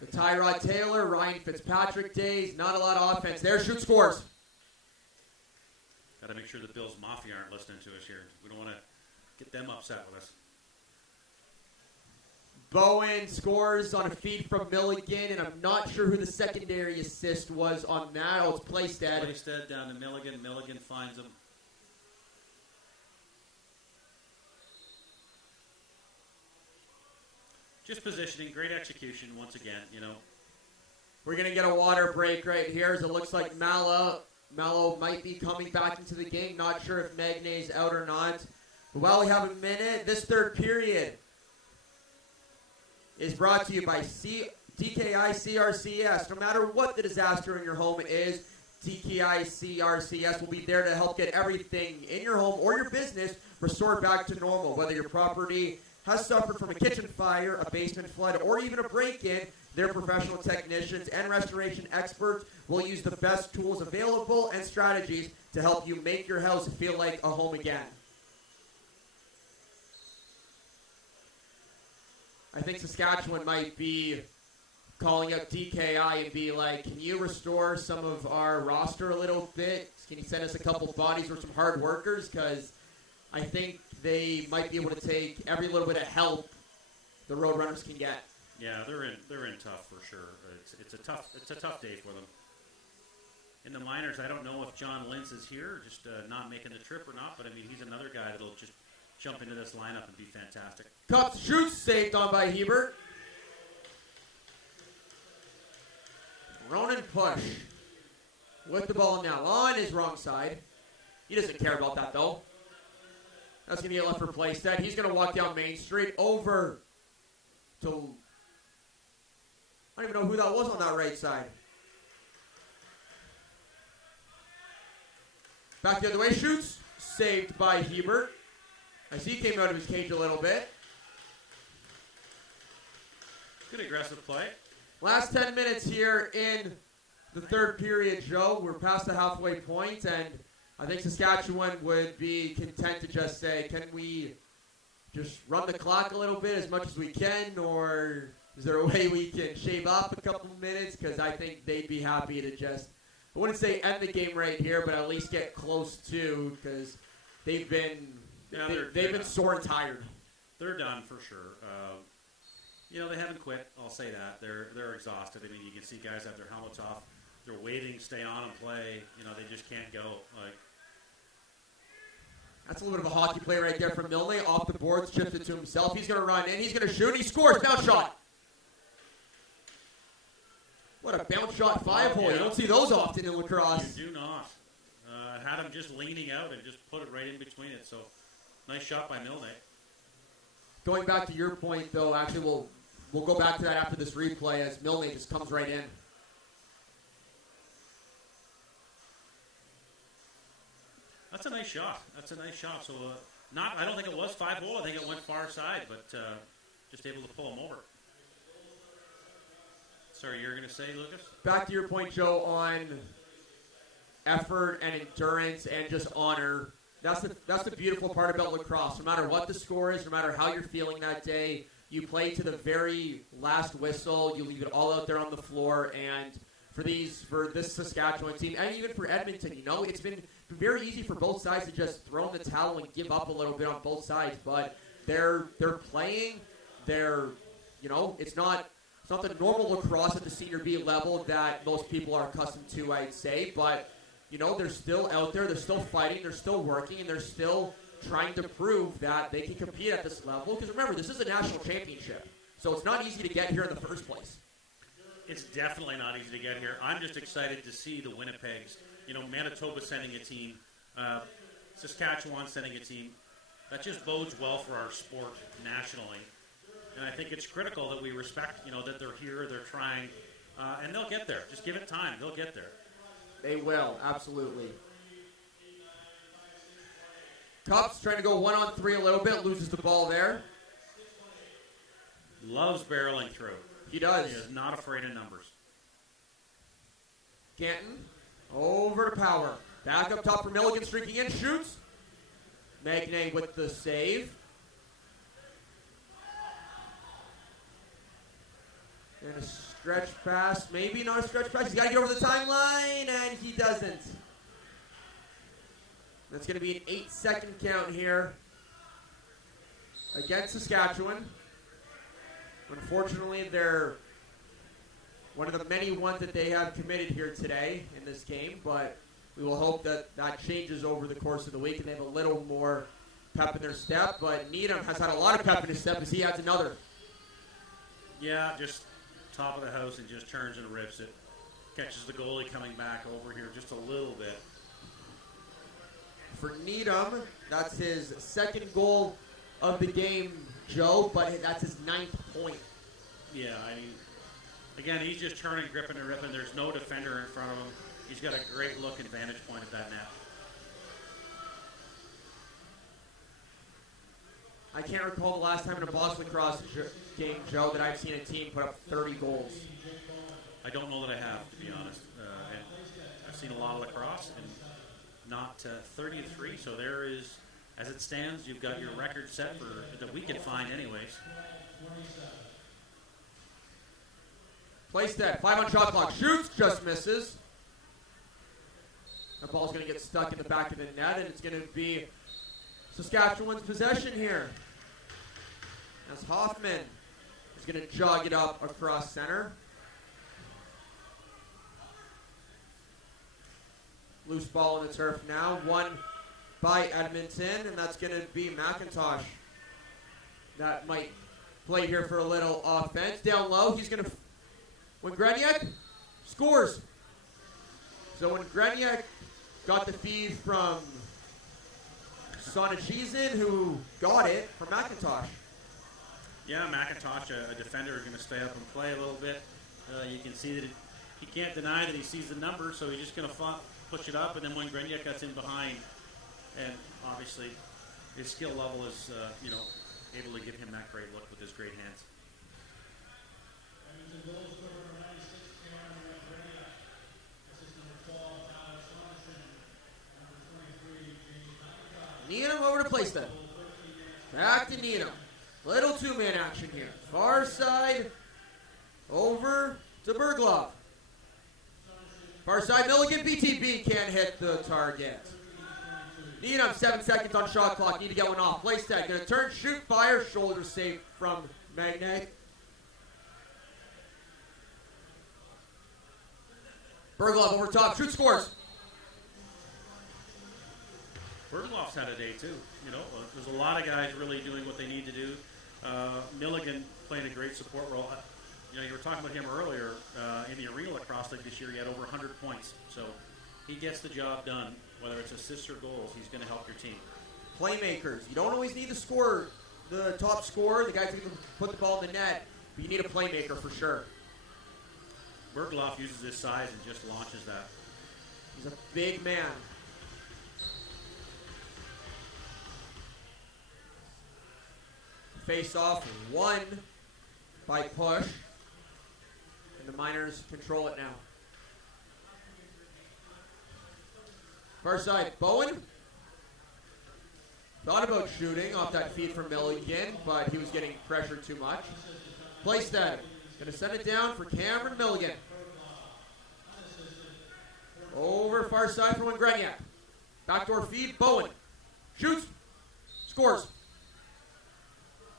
The Tyrod Taylor, Ryan Fitzpatrick days, not a lot of offense there. Shoot, scores. Got to make sure the Bills Mafia aren't listening to us here. We don't want to get them upset with us. Bowen scores on a feed from Milligan, and I'm not sure who the secondary assist was on that. Oh, it's Playstead. Playstead down to Milligan. Milligan finds him. Just positioning, great execution once again, you know. We're going to get a water break right here as it looks like Mallow might be coming back into the game. Not sure if Magnay's out or not. But while we have a minute, this third period is brought to you by DKI CRCS. No matter what the disaster in your home is, DKI CRCS will be there to help get everything in your home or your business restored back to normal. Whether your property has suffered from a kitchen fire, a basement flood, or even a break-in, their professional technicians and restoration experts will use the best tools available and strategies to help you make your house feel like a home again. I think Saskatchewan might be calling up DKI and be like, can you restore some of our roster a little bit? Can you send us a couple bodies or some hard workers? Because I think they might be able to take every little bit of help the Roadrunners can get. Yeah, they're in tough for sure. It's a tough day for them. In the minors, I don't know if John Lintz is here, just not making the trip or not. But I mean, he's another guy that'll just jump into this lineup and be fantastic. Cups shoots, saved on by Hebert. Ronan push with the ball now on his wrong side. He doesn't care about that though. That's going to get left for Playstead. He's going to walk down Main Street over to... I don't even know who that was on that right side. Back the other way, shoots. Saved by Hebert. As he came out of his cage a little bit. Good aggressive play. Last 10 minutes here in the third period, Joe. We're past the halfway point, and I think Saskatchewan would be content to just say, can we just run the clock a little bit as much as we can, or is there a way we can shave off a couple minutes? Because I think they'd be happy to just, I wouldn't say end the game right here, but at least get close to, because they've been sore and tired. They're done for sure. You know, they haven't quit. I'll say that. They're exhausted. I mean, you can see guys have their helmets off. They're waiting, stay on and play. You know, they just can't go. Like, that's a little bit of a hockey play right there from Milne. Off the boards, chips it to himself. He's going to run in. He's going to shoot. He scores. Bounce shot. What a bounce shot 5-hole. You don't see those often in lacrosse. You do not. Had him just leaning out and just put it right in between it. So, nice shot by Milne. Going back to your point, though, actually, we'll go back to that after this replay as Milne just comes right in. That's a nice shot. So, I don't think it was 5-hole. I think it went far side, but just able to pull him over. Sorry, you're going to say, Lucas? Back to your point, Joe, on effort and endurance and just honor. That's the beautiful part about lacrosse. No matter what the score is, no matter how you're feeling that day, you play to the very last whistle. You leave it all out there on the floor. And for this Saskatchewan team, and even for Edmonton, you know, it's been very easy for both sides to just throw in the towel and give up a little bit on both sides. But they're playing. It's not the normal lacrosse at the senior B level that most people are accustomed to, I'd say. But you know, they're still out there, they're still fighting, they're still working, and they're still trying to prove that they can compete at this level. Because remember, this is a national championship, so it's not easy to get here in the first place. It's definitely not easy to get here. I'm just excited to see the Winnipegs. You know, Manitoba sending a team, Saskatchewan sending a team. That just bodes well for our sport nationally. And I think it's critical that we respect, you know, that they're here, they're trying, and they'll get there. Just give it time. They'll get there. They will, absolutely. Cups trying to go 1-on-3 a little bit, loses the ball there. Loves barreling through. He does. He is not afraid of numbers. Ganton, over to Power. Back up top for Milligan, streaking in, shoots. Magnay with the save. And a stretch pass, maybe not a stretch pass. He's got to get over the timeline, and he doesn't. That's going to be an 8-second count here against Saskatchewan. Unfortunately, they're one of the many ones that they have committed here today in this game, but we will hope that that changes over the course of the week and they have a little more pep in their step. But Needham has had a lot of pep in his step as he adds another. Yeah, just top of the house and just turns and rips it. Catches the goalie coming back over here just a little bit. For Needham, that's his second goal of the game, Joe, but that's his 9th point. Yeah, I mean, again, he's just turning, gripping, and ripping. There's no defender in front of him. He's got a great look and vantage point at that net. I can't recall the last time in a Boston Lacrosse game, Joe, that I've seen a team put up 30 goals. I don't know that I have, to be honest. And I've seen a lot of lacrosse and not 33. So there is, as it stands, you've got your record set for that we can find anyways. Place that. 5 on shot clock. Shoots, just misses. The ball's going to get stuck in the back of the net, and it's going to be Saskatchewan's possession here. As Hoffman is going to jog it up across center. Loose ball on the turf now. Won by Edmonton, and that's going to be McIntosh. That might play here for a little offense. Down low, he's going to... When Greniak scores. So when Greniak got the feed from Sonachizin, who got it from McIntosh. Yeah, McIntosh, a defender, is going to stay up and play a little bit. You can see that he can't deny that he sees the number, so he's just going to push it up, and then when Greniak gets in behind, and obviously his skill level is, able to give him that great look with his great hands. Needham over to place that. Back to Needham. Little two-man action here. Far side over to Berglov. Far side, Milligan. BTB can't hit the target. Needham, 7 seconds on shot clock. Need to get one off. Place that. Gonna turn, shoot, fire. Shoulder save from Magne. Berglov over top. Shoot, scores. Bergloff's had a day too. There's a lot of guys really doing what they need to do. Milligan playing a great support role. You were talking about him earlier in the Arena Lacrosse League this year. He had over 100 points. So he gets the job done. Whether it's assists or goals, he's going to help your team. Playmakers. You don't always need to score the top scorer, the guys who can put the ball in the net, but you need a playmaker for sure. Bergloff uses his size and just launches that. He's a big man. Face off, won by push, and the Miners control it now. Far side, Bowen thought about shooting off that feed from Milligan, but he was getting pressured too much. Place that. Going to send it down for Cameron Milligan. Over far side for Greniak. Backdoor feed, Bowen. Shoots, scores.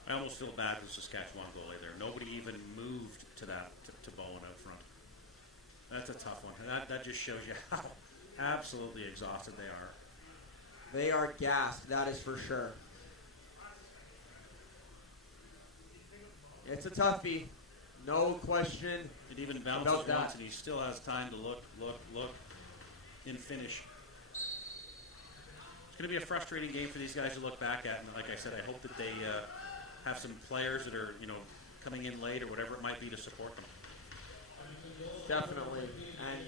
I almost feel bad for the Saskatchewan goalie there. Nobody even moved to that, to Bowen out front. That's a tough one. That just shows you how absolutely exhausted they are. They are gassed, that is for sure. It's a toughie, no question. It even bounces once, and he still has time to look, and finish. It's going to be a frustrating game for these guys to look back at, and like I said, I hope that they have some players that are, coming in late or whatever it might be to support them. Definitely, and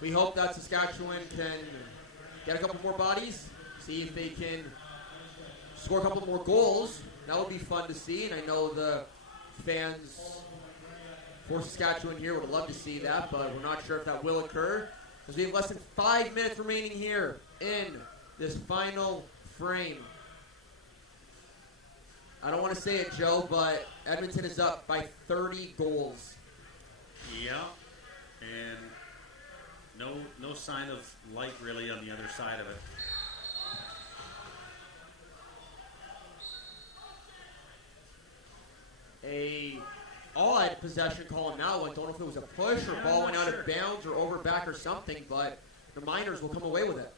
we hope that Saskatchewan can get a couple more bodies, see if they can score a couple more goals. That would be fun to see, and I know the fans for Saskatchewan here would love to see that, but we're not sure if that will occur, because we have less than 5 minutes remaining here in this final frame. I don't want to say it, Joe, but Edmonton is up by 30 goals. Yeah, and no sign of light really on the other side of it. a odd possession call on that one. Don't know if it was a push or ball went out of bounds or over back or something, but the Miners will come away with it.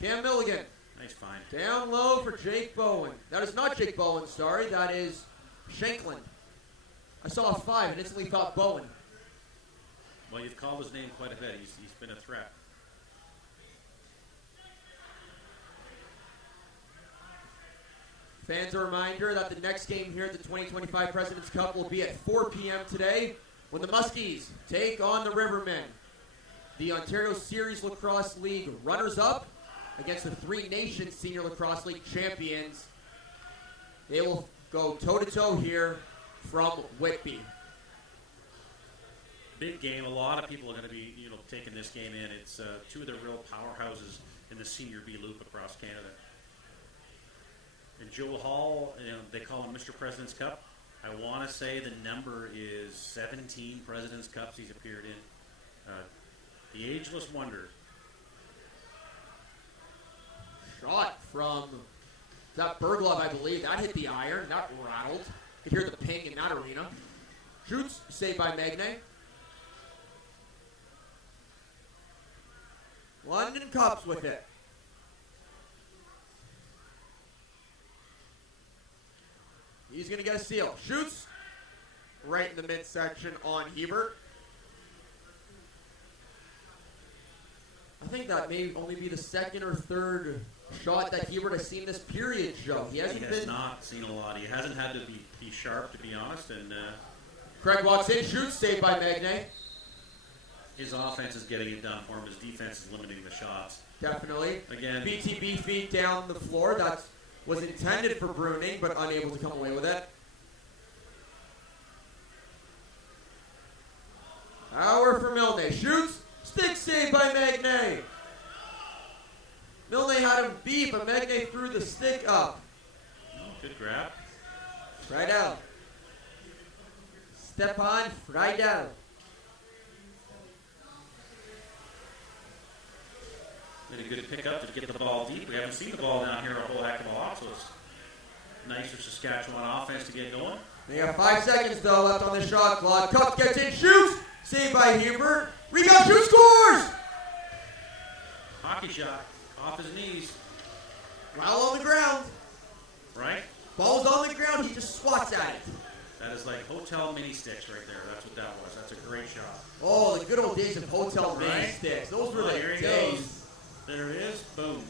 Cam Milligan. Nice find. Down low for Jake Bowen. That is not Jake Bowen, sorry. That is Shanklin. I saw a 5 and instantly thought Bowen. Well, you've called his name quite a bit. He's been a threat. Fans, a reminder that the next game here at the 2025 President's Cup will be at 4 p.m. today when the Muskies take on the Rivermen. The Ontario Series Lacrosse League runners-up against the Three Nations Senior Lacrosse League champions. They will go toe-to-toe here from Whitby. Big game. A lot of people are going to be, taking this game in. It's two of the real powerhouses in the Senior B Loop across Canada. And Joe Hall, they call him Mr. President's Cup. I want to say the number is 17 President's Cups he's appeared in. The Ageless Wonder. Shot from that Berglove, I believe. That hit the iron. That rattled. You could hear the ping in that arena. Shoots, saved by Magne. London Cups with it. He's going to get a seal. Shoots right in the midsection on Hebert. I think that may only be the second or third shot that Hebert has seen this period, Joe. He has not seen a lot. He hasn't had to be sharp, to be honest. And Craig walks in, shoots, saved by Magne. His offense is getting it done for him. His defense is limiting the shots. Definitely. Again, BTB feet down the floor. That was intended for Bruning, but unable to come away with it. Hour for Milne. Shoots. Stick save by Magne. Milne had him beat, but Magne threw the stick up. Oh, good grab. Friedel. Stepan Friedel. Made a good pickup to get the ball deep. We haven't seen the ball down here a whole heck of a lot, so it's nice for Saskatchewan offense to get going. They have 5 seconds, though, left on the shot clock. Cup gets in, shoots. Saved by Hubert. Rebound, shoot, scores! Hockey shot off his knees. While on the ground. Right? Ball's on the ground, he just swats at it. That is like hotel mini sticks right there. That's what that was. That's a great shot. Oh, the good old days of hotel mini sticks. Those were the here he days. goes. There it is. Boom.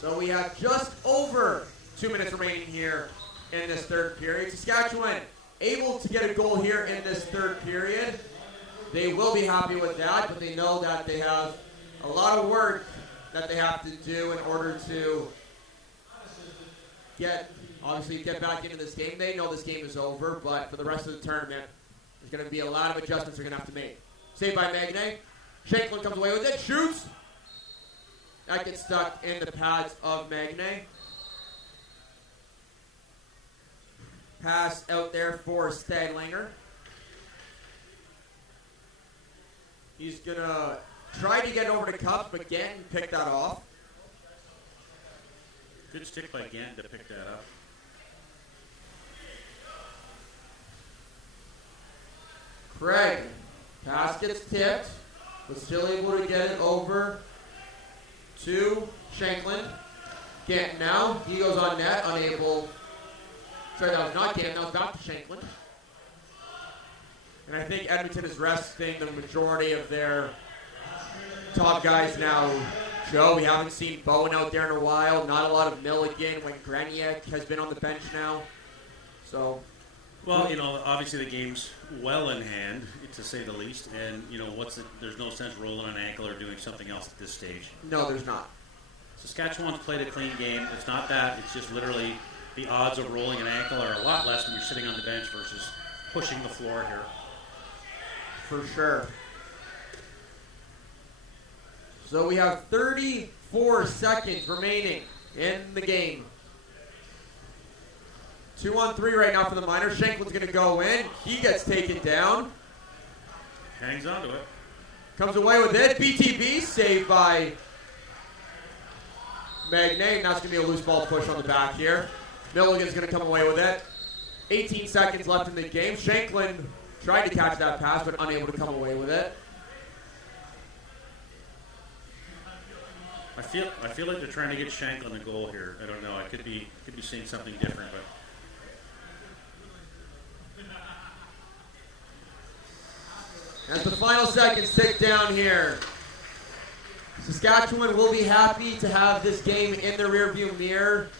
So we have just over 2 minutes remaining here in this third period. Saskatchewan able to get a goal here in this third period. They will be happy with that, but they know that they have a lot of work that they have to do in order to get back into this game. They know this game is over, but for the rest of the tournament, there's going to be a lot of adjustments they're going to have to make. Saved by Magne. Shanklin comes away with it. Shoots. That gets stuck in the pads of Magne. Pass out there for Stadlinger. He's going to try to get over to Cups, but Ganton picked that off. Good stick by Ganton to pick that up. Craig. Pass gets tipped, but still able to get it over to Shanklin. Ganton now. He goes on net, unable. Sorry, that was not Ganton. That was back to Shanklin. And I think Edmonton is resting the majority of their top guys now. Joe, we haven't seen Bowen out there in a while. Not a lot of Milligan when Greniak has been on the bench now. So, well, obviously the game's well in hand, to say the least. And, there's no sense rolling an ankle or doing something else at this stage. No, there's not. Saskatchewan's played a clean game. It's not that. It's just literally the odds of rolling an ankle are a lot less when you're sitting on the bench versus pushing the floor here. For sure. So we have 34 seconds remaining in the game. 2-on-3 right now for the Miners. Shanklin's going to go in. He gets taken down. Hangs on to it. comes away with it. BTB saved by Magnay. Now it's going to be a loose ball push on the back here. Milligan's going to come away with it. 18 seconds left in the game. Shanklin tried to catch that pass, but unable to come away with it. I feel like they're trying to get Shanklin a goal here. I don't know. I could be seeing something different, but. As the final seconds tick down here, Saskatchewan will be happy to have this game in the rearview mirror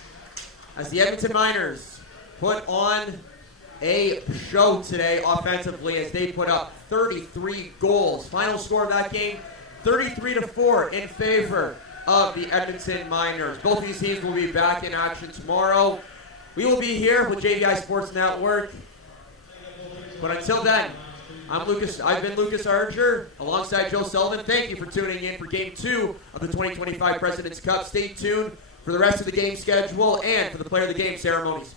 as the Edmonton Miners put on a show today offensively as they put up 33 goals. Final score of that game, 33-4 in favor of the Edmonton Miners. Both these teams will be back in action tomorrow. We will be here with JVI Sports Network. But until then, I've been Lucas Archer alongside Joe Sullivan. Thank you for tuning in for Game 2 of the 2025 President's Cup. Stay tuned for the rest of the game schedule and for the Player of the Game ceremonies.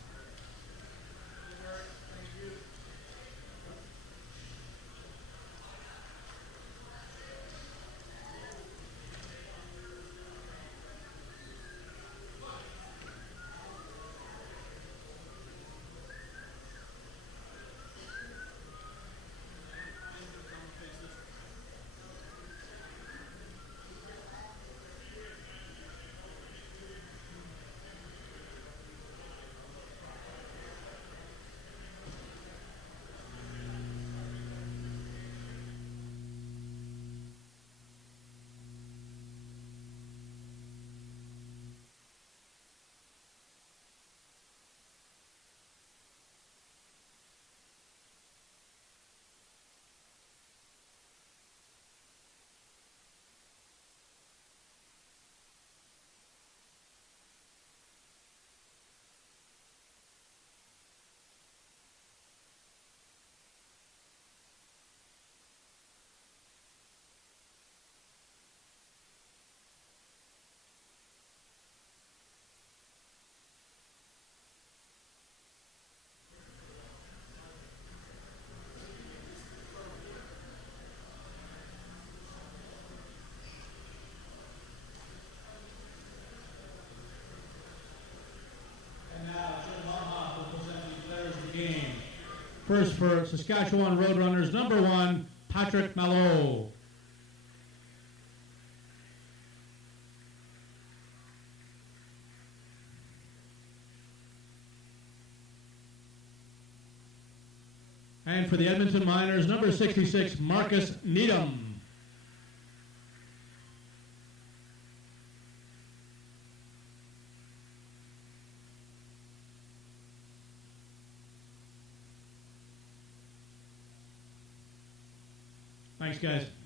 First for Saskatchewan Roadrunners, number 1, Patrick Malot. And for the Edmonton Miners, number 66, Marcus Needham. Thanks, guys.